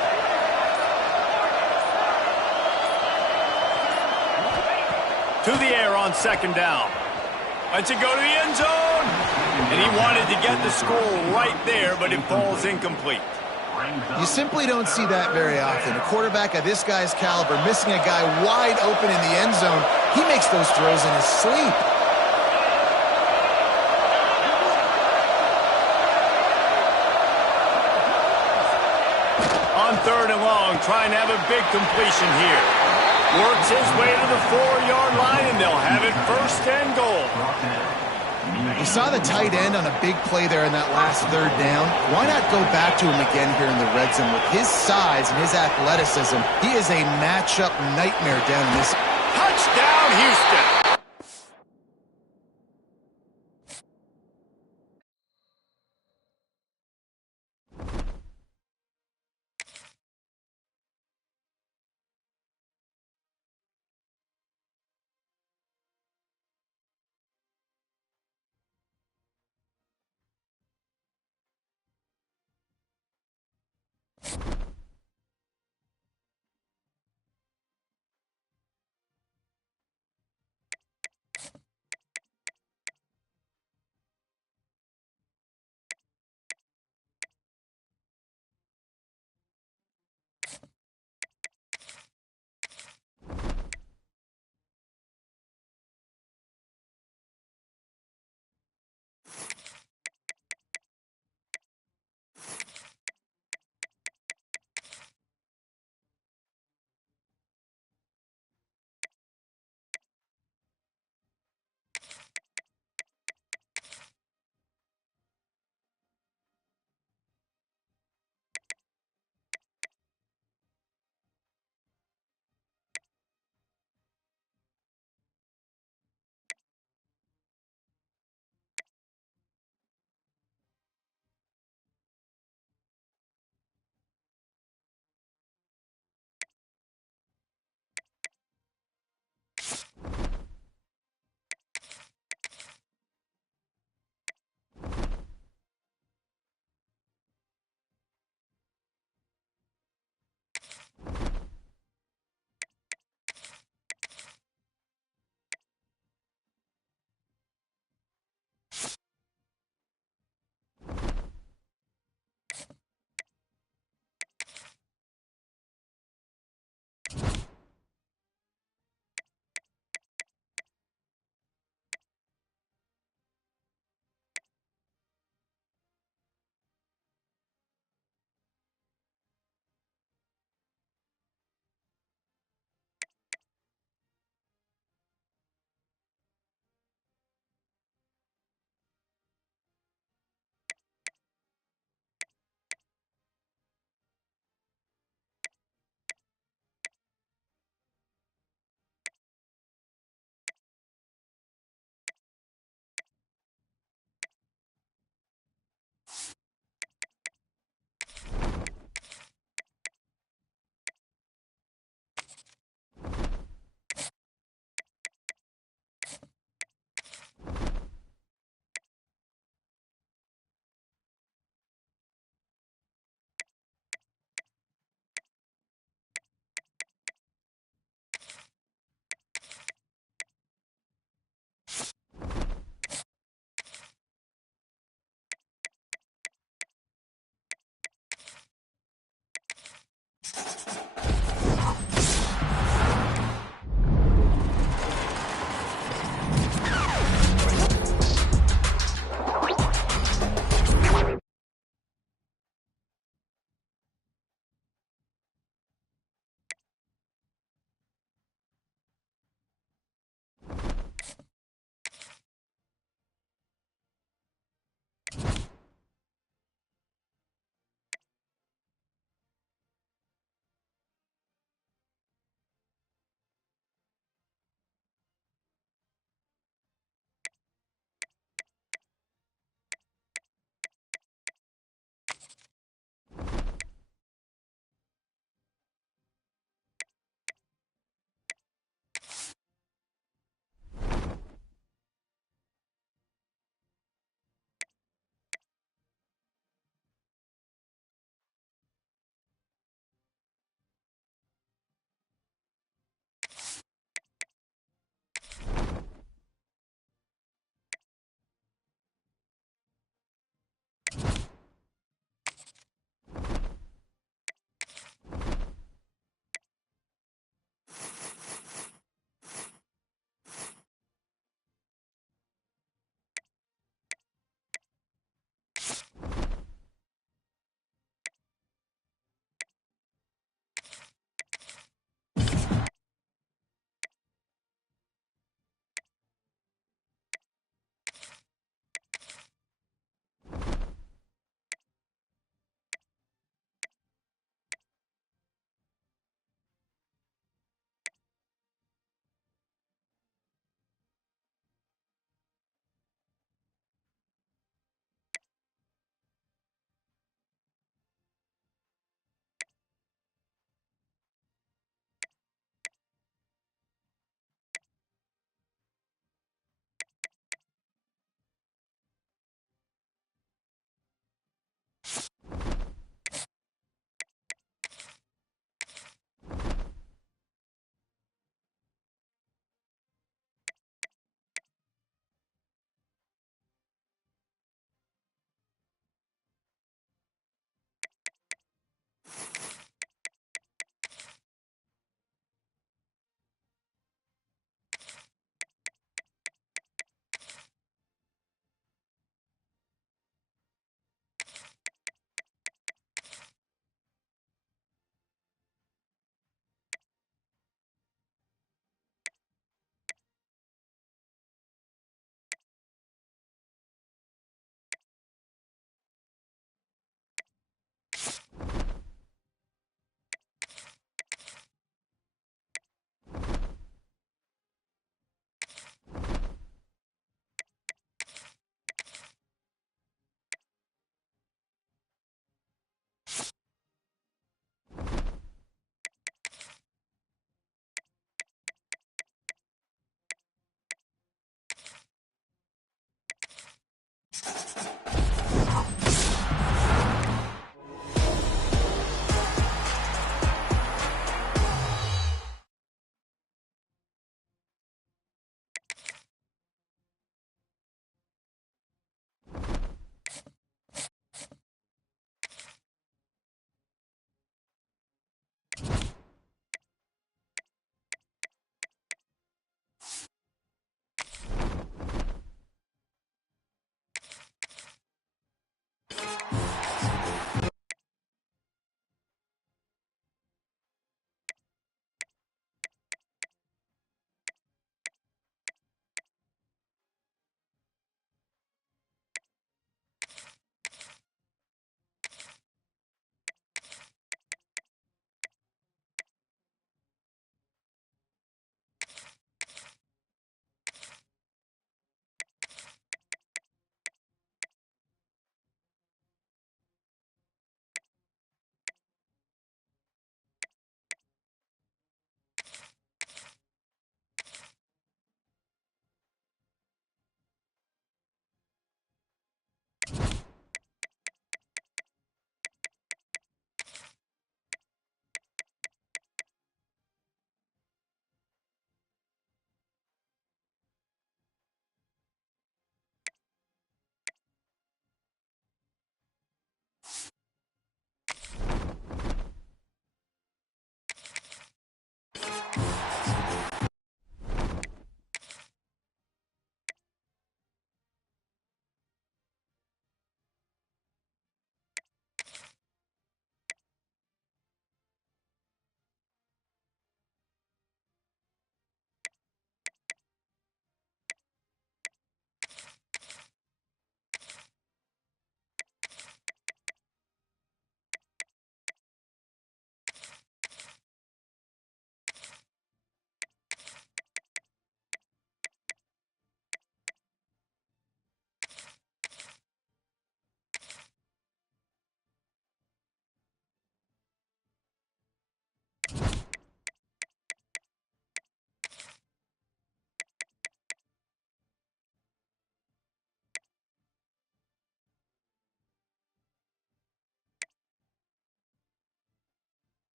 To the air on 2nd down. Lets it go to the end zone. And he wanted to get the score right there, but it falls incomplete. You simply don't see that very often. A quarterback of this guy's caliber missing a guy wide open in the end zone. He makes those throws in his sleep. On 3rd and long, trying to have a big completion here. Works his way to the 4-yard line, and they'll have it 1st and goal. You saw the tight end on a big play there in that last 3rd down. Why not go back to him again here in the red zone? With his size and his athleticism, he is a matchup nightmare down in this. Touchdown, Houston.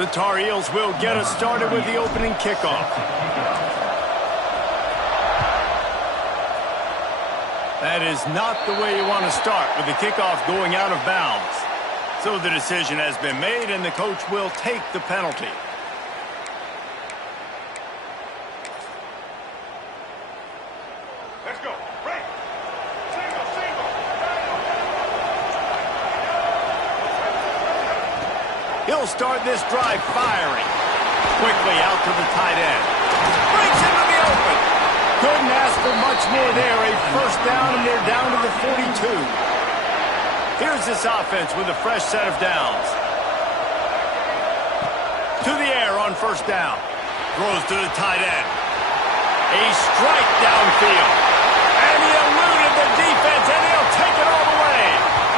The Tar Heels will get us started with the opening kickoff. That is not the way you want to start with the kickoff going out of bounds. So the decision has been made and the coach will take the penalty. Let's go. Break. Single, single. He'll start this drive firing. Quickly out to the tight end. Brings him to the open. Couldn't ask for much more there. A first down, and they're down to the 42. Here's this offense with a fresh set of downs. To the air on first down. Throws to the tight end. A strike downfield. And he eluded the defense, and he'll take it all the way.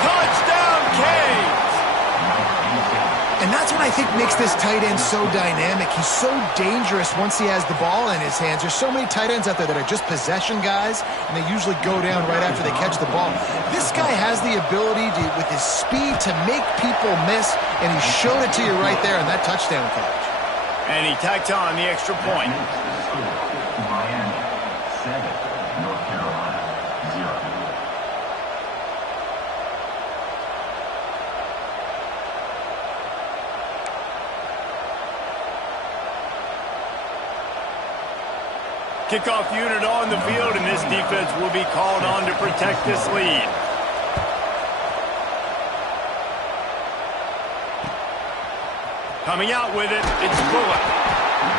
Touchdown, Canes! think makes this tight end so dynamic. He's so dangerous once he has the ball in his hands. There's so many tight ends out there that are just possession guys, and they usually go down right after they catch the ball. This guy has the ability to, with his speed, to make people miss, and he showed it to you right there in that touchdown catch. And he tacked on the extra point. Miami 7, North Carolina 0. Kickoff unit on the field, and this defense will be called on to protect this lead. Coming out with it, it's Bullock.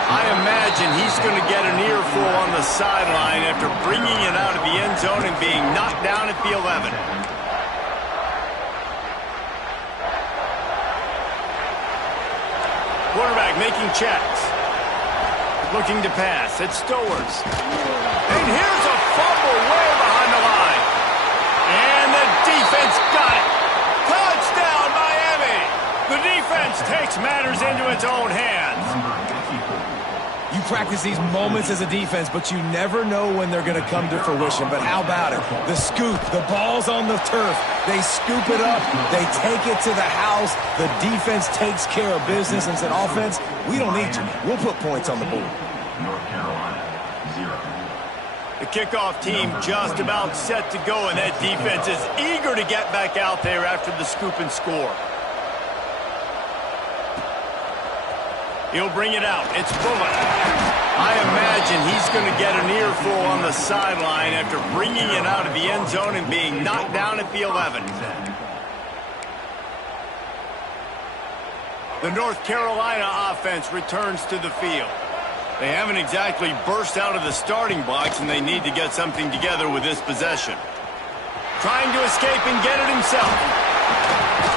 I imagine he's going to get an earful on the sideline after bringing it out of the end zone and being knocked down at the 11. Quarterback making checks. Looking to pass. It's Stowers. And here's a fumble way behind the line. And the defense got it. Touchdown, Miami. The defense takes matters into its own hands. You practice these moments as a defense, but you never know when they're going to come to fruition. But how about it? The scoop, the ball's on the turf. They scoop it up. They take it to the house. The defense takes care of business and said, offense, we don't need you. We'll put points on the board. North Carolina 0. The kickoff team just about set to go, and that defense is eager to get back out there after the scoop and score. He'll bring it out. It's Bullock. I imagine he's going to get an earful on the sideline after bringing it out of the end zone and being knocked down at the 11. The North Carolina offense returns to the field. They haven't exactly burst out of the starting blocks, and they need to get something together with this possession. Trying to escape and get it himself.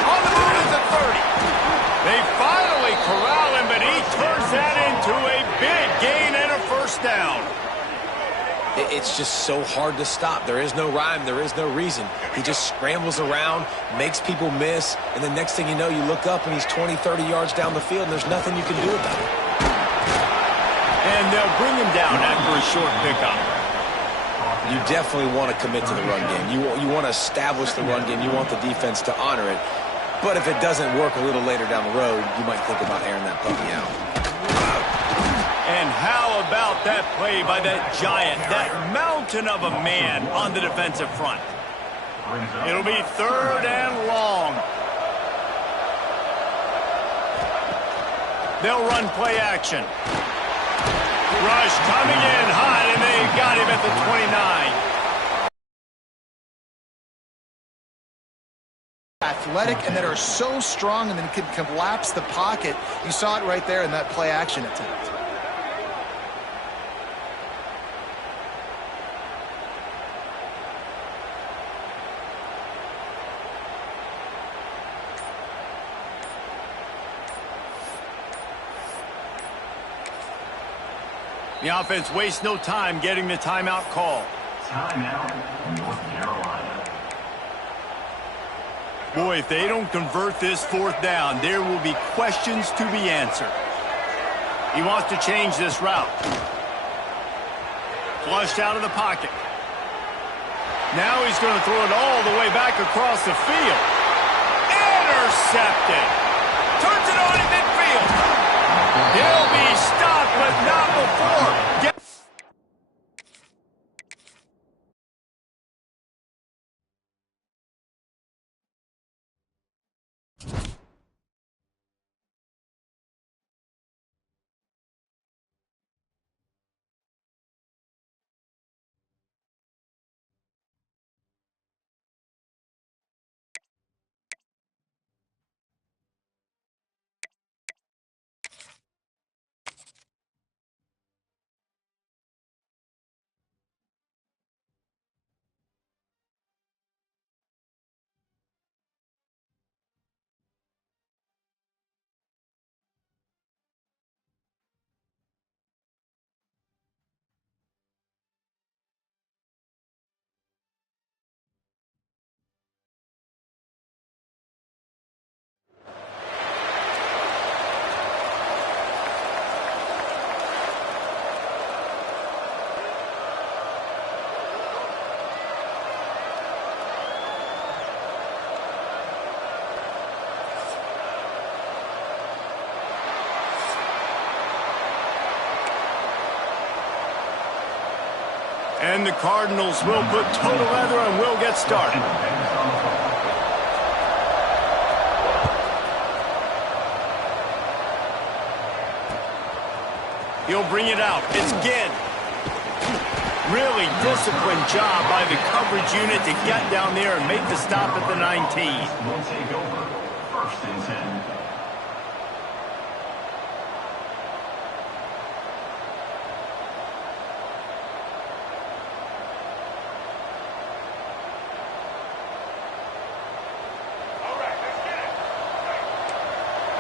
On the move at the 30. They finally corral him, but he turns that into a big gain and a first down. It's just so hard to stop. There is no rhyme. There is no reason. He just scrambles around, makes people miss, and the next thing you know, you look up and he's 20, 30 yards down the field, and there's nothing you can do about it. And they'll bring him down after a short pickup. You definitely want to commit to the run game. You want to establish the run game. You want the defense to honor it. But if it doesn't work a little later down the road, you might think about airing that puppy out. And how about that play by that giant, that mountain of a man on the defensive front? It'll be 3rd and long. They'll run play action. Rush coming in hot, and they got him at the 29. Athletic and that are so strong and then can collapse the pocket. You saw it right there in that play action attempt. The offense wastes no time getting the timeout call. Timeout, North Carolina. Boy, if they don't convert this 4th down, there will be questions to be answered. He wants to change this route. Flushed out of the pocket. Now he's going to throw it all the way back across the field. Intercepted. Turns it on in midfield. He'll be stopped, but not before. And the Cardinals will put total leather and will get started. He'll bring it out. It's Ginn. Really disciplined job by the coverage unit to get down there and make the stop at the 19. Will take over. First and 10.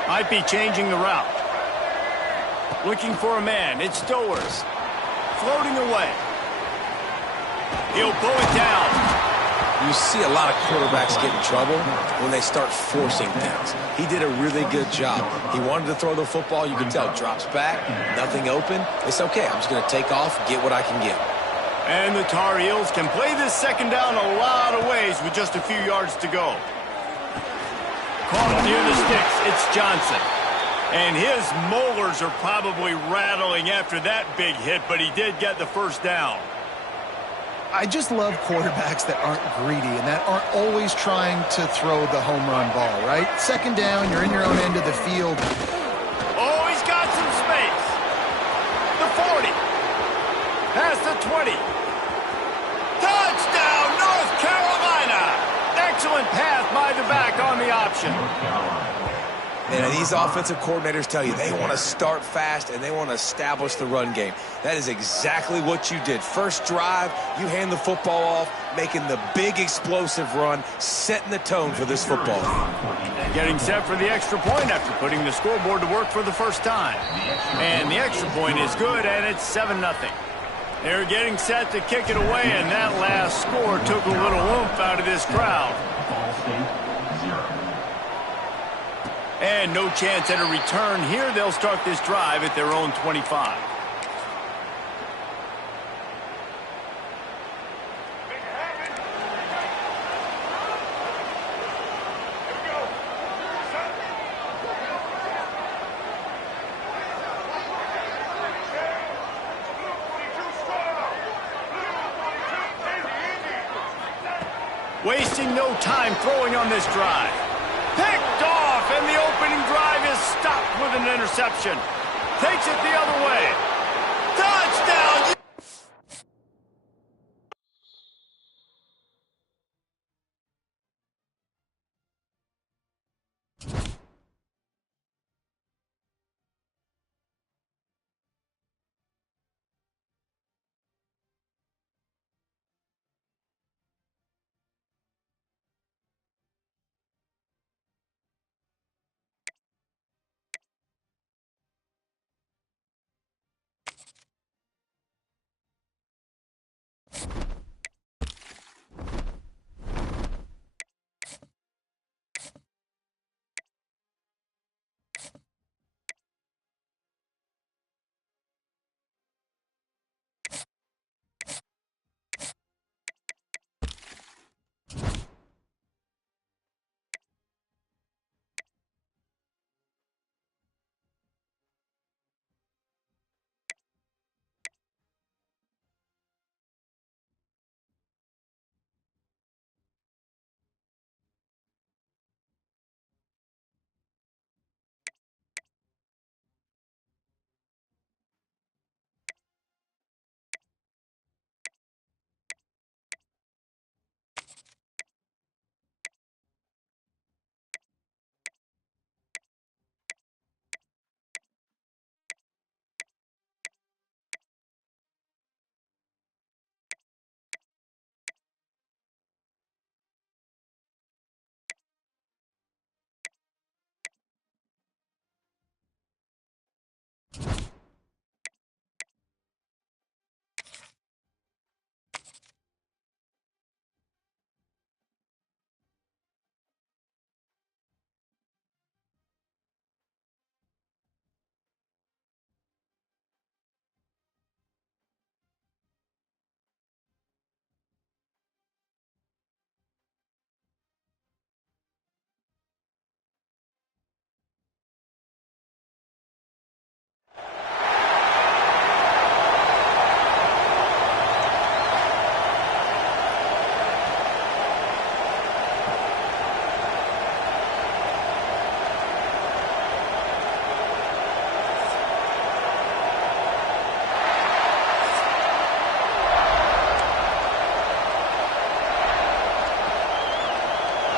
Might be changing the route. Looking for a man. It's Stowers. Floating away. He'll pull it down. You see a lot of quarterbacks get in trouble when they start forcing things. He did a really good job. He wanted to throw the football. You can tell. Drops back. Nothing open. It's okay. I'm just going to take off, get what I can get. And the Tar Heels can play this second down a lot of ways with just a few yards to go. Caught near the sticks. It's Johnson. And his molars are probably rattling after that big hit, but he did get the first down. I just love quarterbacks that aren't greedy and that aren't always trying to throw the home run ball, right? Second down, you're in your own end of the field. Oh, he's got some space. The 40. Past the 20. Touchdown, North Carolina. Excellent pass by the back on the option. And these offensive coordinators tell you they want to start fast and they want to establish the run game. That is exactly what you did. First drive, you hand the football off, making the big explosive run, setting the tone for this football game. Getting set for the extra point after putting the scoreboard to work for the first time. And the extra point is good, and it's 7-0. They're getting set to kick it away, and that last score took a little oomph out of this crowd. And no chance at a return here. They'll start this drive at their own 25. Wasting no time throwing on this drive. Picked off, and the opening drive is stopped with an interception. Takes it the other way. Touchdown!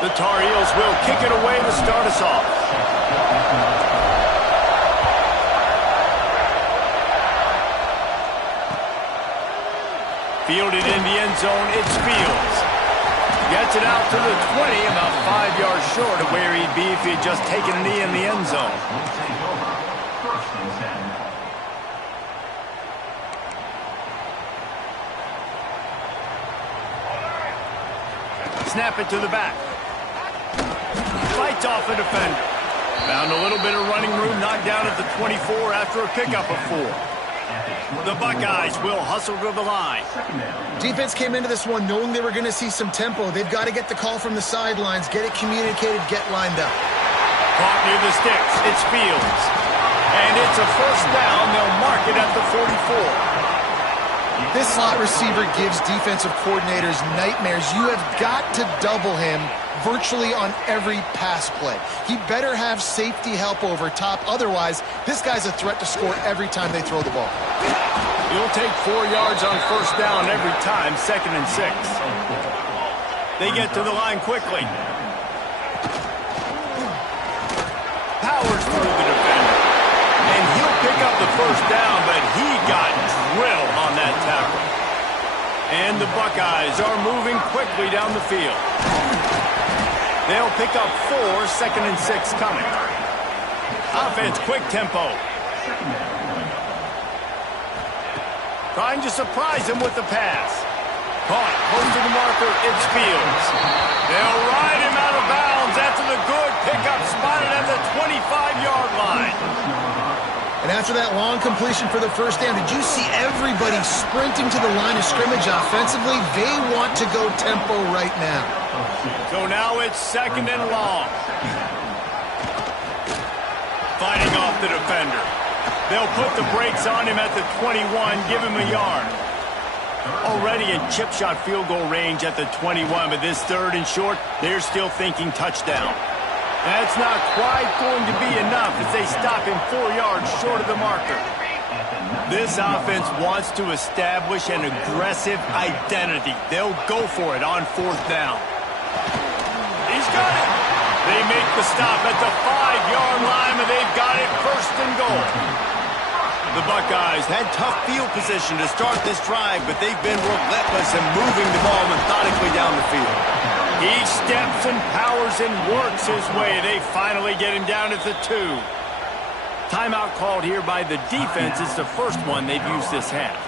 The Tar Heels will kick it away to start us off. Fielded in the end zone, it's Fields. Gets it out to the 20, about 5 yards short of where he'd be if he had just taken a knee in the end zone. First and 10. Snap it to the back. Fights off a defender. Found a little bit of running room, knocked down at the 24 after a pickup of 4. The Buckeyes will hustle to the line. Defense came into this one knowing they were going to see some tempo. They've got to get the call from the sidelines, get it communicated, get lined up. Caught near the sticks. It's Fields. And it's a first down. They'll mark it at the 44. This slot receiver gives defensive coordinators nightmares. You have got to double him virtually on every pass play. He better have safety help over top. Otherwise, this guy's a threat to score every time they throw the ball. He'll take 4 yards on first down every time, 2nd and 6. They get to the line quickly. Powers through the defender. And he'll pick up the first down, but he got drilled on that tackle. And the Buckeyes are moving quickly down the field. They'll pick up 4, 2nd and 6 coming. Offense, quick tempo. Trying to surprise him with the pass. Caught, close to the marker, it's Fields. They'll ride him out of bounds after the good pickup spotted at the 25-yard line. And after that long completion for the first down, did you see everybody sprinting to the line of scrimmage offensively? They want to go tempo right now. So now it's 2nd and long. Fighting off the defender. They'll put the brakes on him at the 21, give him a yard. Already in chip shot field goal range at the 21, but this 3rd and short, they're still thinking touchdown. That's not quite going to be enough as they stop him 4 yards short of the marker. This offense wants to establish an aggressive identity. They'll go for it on 4th down. He's got it. They make the stop at the 5-yard line, and they've got it 1st and goal. The Buckeyes had tough field position to start this drive, but they've been relentless in moving the ball methodically down the field. He steps and powers and works his way. They finally get him down at the 2. Timeout called here by the defense. It's the first one they've used this half.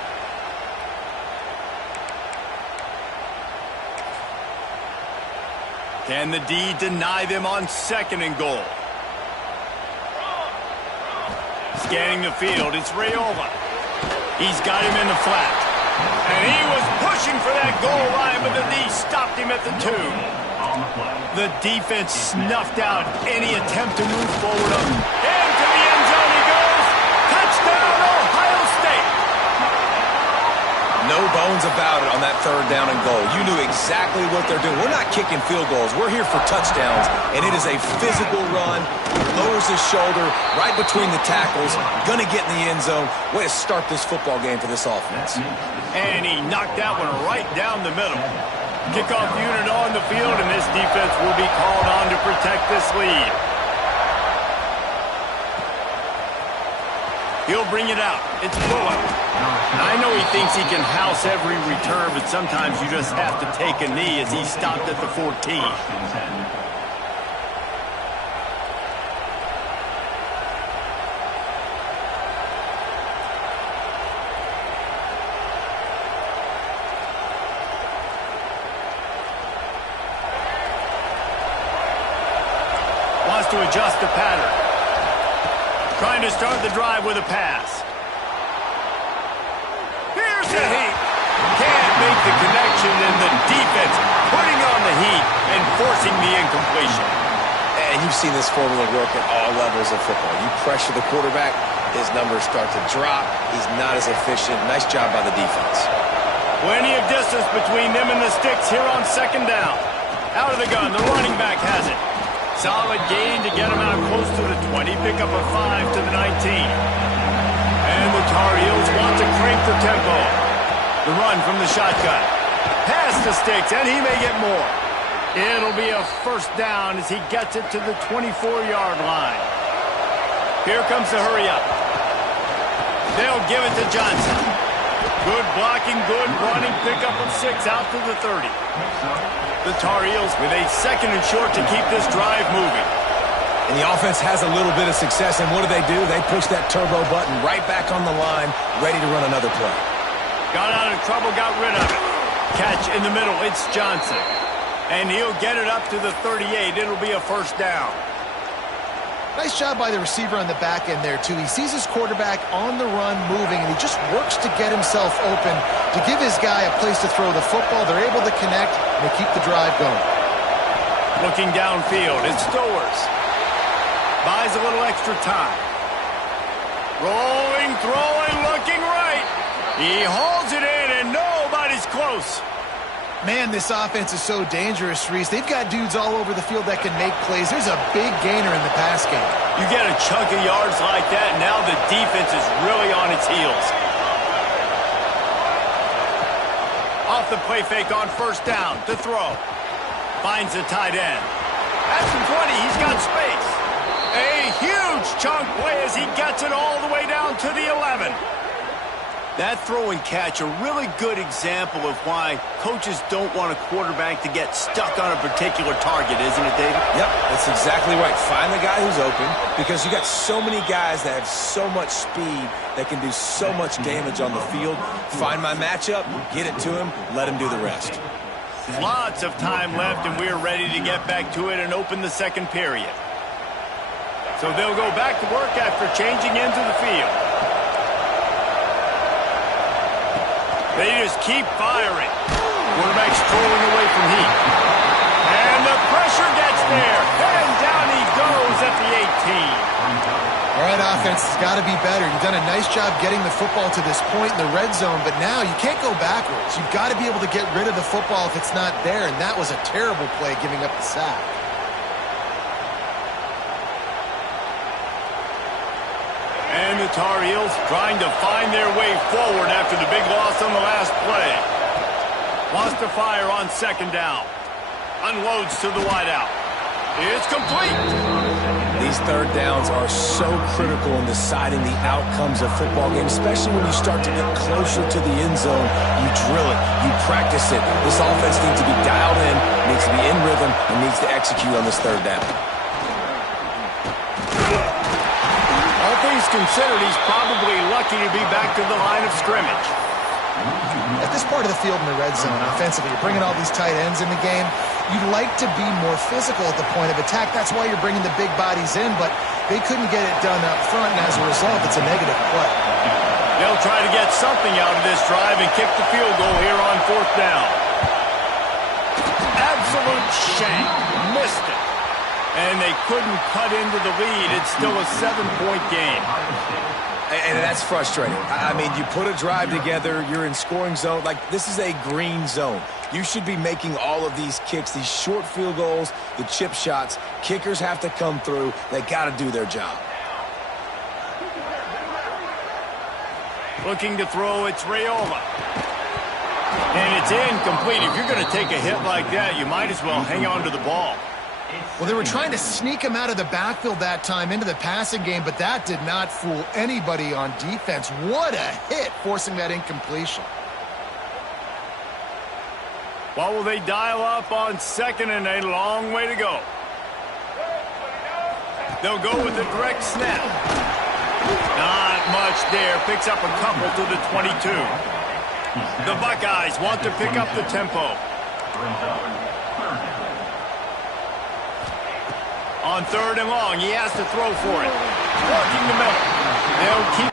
Can the D deny them on 2nd and goal? Scanning the field, it's Raiola. He's got him in the flat. And he was pushing for that goal line, but the D stopped him at the 2. The defense snuffed out any attempt to move forward. Into the end zone he goes. Touchdown, Ohio State. No bones about it on that 3rd down and goal. You knew exactly what they're doing. We're not kicking field goals. We're here for touchdowns, and it is a physical run. He lowers his shoulder right between the tackles. Going to get in the end zone. Way to start this football game for this offense. And he knocked that one right down the middle. Kickoff unit on the field, and this defense will be called on to protect this lead. He'll bring it out. It's Bullock. I know he thinks he can house every return, but sometimes you just have to take a knee as he stopped at the 14. Wants to adjust the pattern. Trying to start the drive with a pass. Here's the heat. Can't make the connection, and the defense putting on the heat and forcing the incompletion. And you've seen this formula work at all levels of football. You pressure the quarterback, his numbers start to drop. He's not as efficient. Nice job by the defense. Plenty of distance between them and the sticks here on 2nd down. Out of the gun, the running back has it. Solid gain to get him out close to the 20. Pick up a 5 to the 19. And the Tar Heels want to crank the tempo. The run from the shotgun. Pass the sticks, and he may get more. It'll be a first down as he gets it to the 24-yard line. Here comes the hurry up. They'll give it to Johnson. Good blocking, good running, pickup of 6 out to the 30. The Tar Heels with a 2nd and short to keep this drive moving. And the offense has a little bit of success, and what do? They push that turbo button right back on the line, ready to run another play. Got out of trouble, got rid of it. Catch in the middle, it's Johnson. And he'll get it up to the 38. It'll be a first down. Nice job by the receiver on the back end there, too. He sees his quarterback on the run moving, and he just works to get himself open to give his guy a place to throw the football. They're able to connect, and they keep the drive going. Looking downfield, it's Stowers. Buys a little extra time. Rolling, throwing, looking right. He hauls it in, and nobody's close. Man, this offense is so dangerous, Reese. They've got dudes all over the field that can make plays. There's a big gainer in the pass game. You get a chunk of yards like that, now the defense is really on its heels. Off the play fake on first down to throw. Finds the tight end. At the 20, he's got space. A huge chunk play as he gets it all the way down to the 11. That throw and catch, a really good example of why coaches don't want a quarterback to get stuck on a particular target, isn't it, David? Yep, that's exactly right. Find the guy who's open, because you got so many guys that have so much speed that can do so much damage on the field. Find my matchup, get it to him, let him do the rest. Lots of time left, and we're ready to get back to it and open the second period. So they'll go back to work after changing into the field. They just keep firing. Quarterback's trolling away from heat. And the pressure gets there. And down he goes at the 18. All right, offense has got to be better. You've done a nice job getting the football to this point in the red zone, but now you can't go backwards. You've got to be able to get rid of the football if it's not there, and that was a terrible play giving up the sack. And the Tar Heels trying to find their way forward after the big loss on the last play. Wants to fire on second down. Unloads to the wideout. It's complete. These third downs are so critical in deciding the outcomes of football games, especially when you start to get closer to the end zone. You drill it. You practice it. This offense needs to be dialed in, needs to be in rhythm, and needs to execute on this third down. All things considered, he's probably lucky to be back to the line of scrimmage. At this part of the field in the red zone, offensively, you're bringing all these tight ends in the game. You'd like to be more physical at the point of attack. That's why you're bringing the big bodies in, but they couldn't get it done up front, and as a result, it's a negative play. They'll try to get something out of this drive and kick the field goal here on fourth down. Absolute shank. Missed it. And they couldn't cut into the lead. It's still a 7-point game. And that's frustrating. I mean, you put a drive together, you're in scoring zone. Like, this is a green zone. You should be making all of these kicks, these short field goals, the chip shots. Kickers have to come through. They got to do their job. Looking to throw, it's Raiola. And it's incomplete. If you're going to take a hit like that, you might as well hang on to the ball. Well, they were trying to sneak him out of the backfield that time into the passing game, but that did not fool anybody on defense. What a hit, forcing that incompletion. What will they dial up on second, and a long way to go? They'll go with a direct snap. Not much there. Picks up a couple to the 22. The Buckeyes want to pick up the tempo. On third and long, he has to throw for it. Working the middle. They'll keep